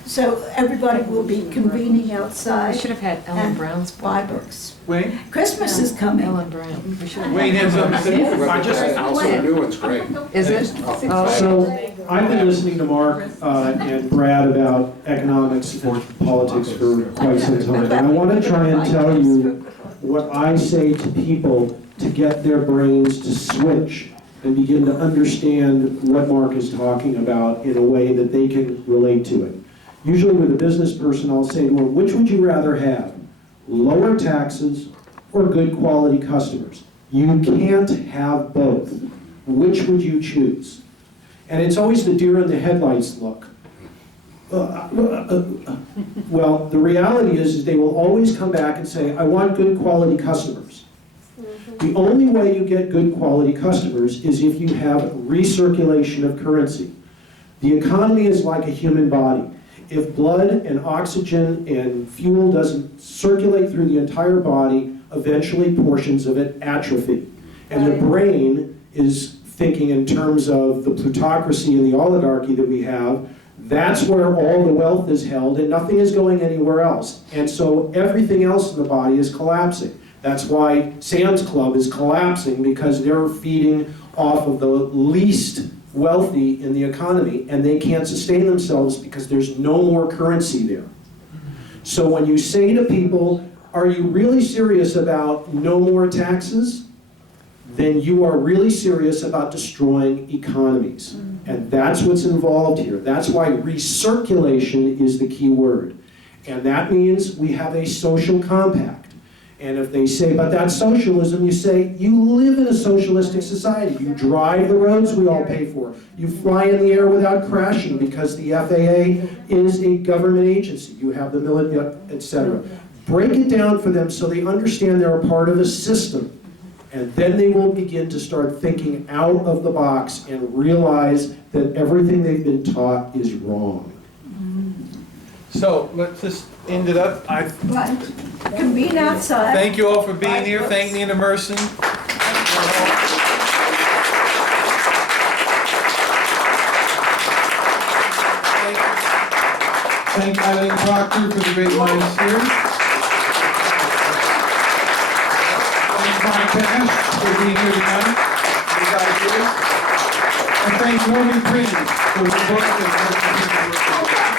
So everybody will be convening I outside should have had Ellen and Brown's book. buy books. Wayne? Christmas is coming. Ellen Brown. We should have- Wayne had something to say? Also, the new one's great. Is it? Oh. So I've been listening to Mark and Brad about economics and politics for quite some time. And I want to try and tell you what I say to people to get their brains to switch and begin to understand what Mark is talking about in a way that they can relate to it. Usually with a business person, I'll say to them, which would you rather have? Lower taxes or good quality customers? You can't have both. Which would you choose? And it's always the deer in the headlights look. Well, the reality is they will always come back and say, I want good quality customers. The only way you get good quality customers is if you have recirculation of currency. The economy is like a human body. If blood and oxygen and fuel doesn't circulate through the entire body, eventually portions of it atrophy. And the brain is thinking in terms of the plutocracy and the oligarchy that we have. That's where all the wealth is held and nothing is going anywhere else. And so everything else in the body is collapsing. That's why Sam's Club is collapsing, because they're feeding off of the least wealthy in the economy, and they can't sustain themselves because there's no more currency there. So when you say to people, are you really serious about no more taxes? Then you are really serious about destroying economies. And that's what's involved here. That's why recirculation is the key word. And that means we have a social compact. And if they say, but that's socialism, you say, you live in a socialistic society. You drive the roads we all pay for. You fly in the air without crashing because the FAA is a government agency. You have the military, etc. Break it down for them so they understand they're a part of a system. And then they will begin to start thinking out of the box and realize that everything they've been taught is wrong. So let's just end it up. I Right. Convene outside. thank you all for being here. Thank Nina Merson. Thank Eileen Proctor for the great minds here. Thank Mark Pash for being here tonight. His ideas. And thank Nomi Prins for the book that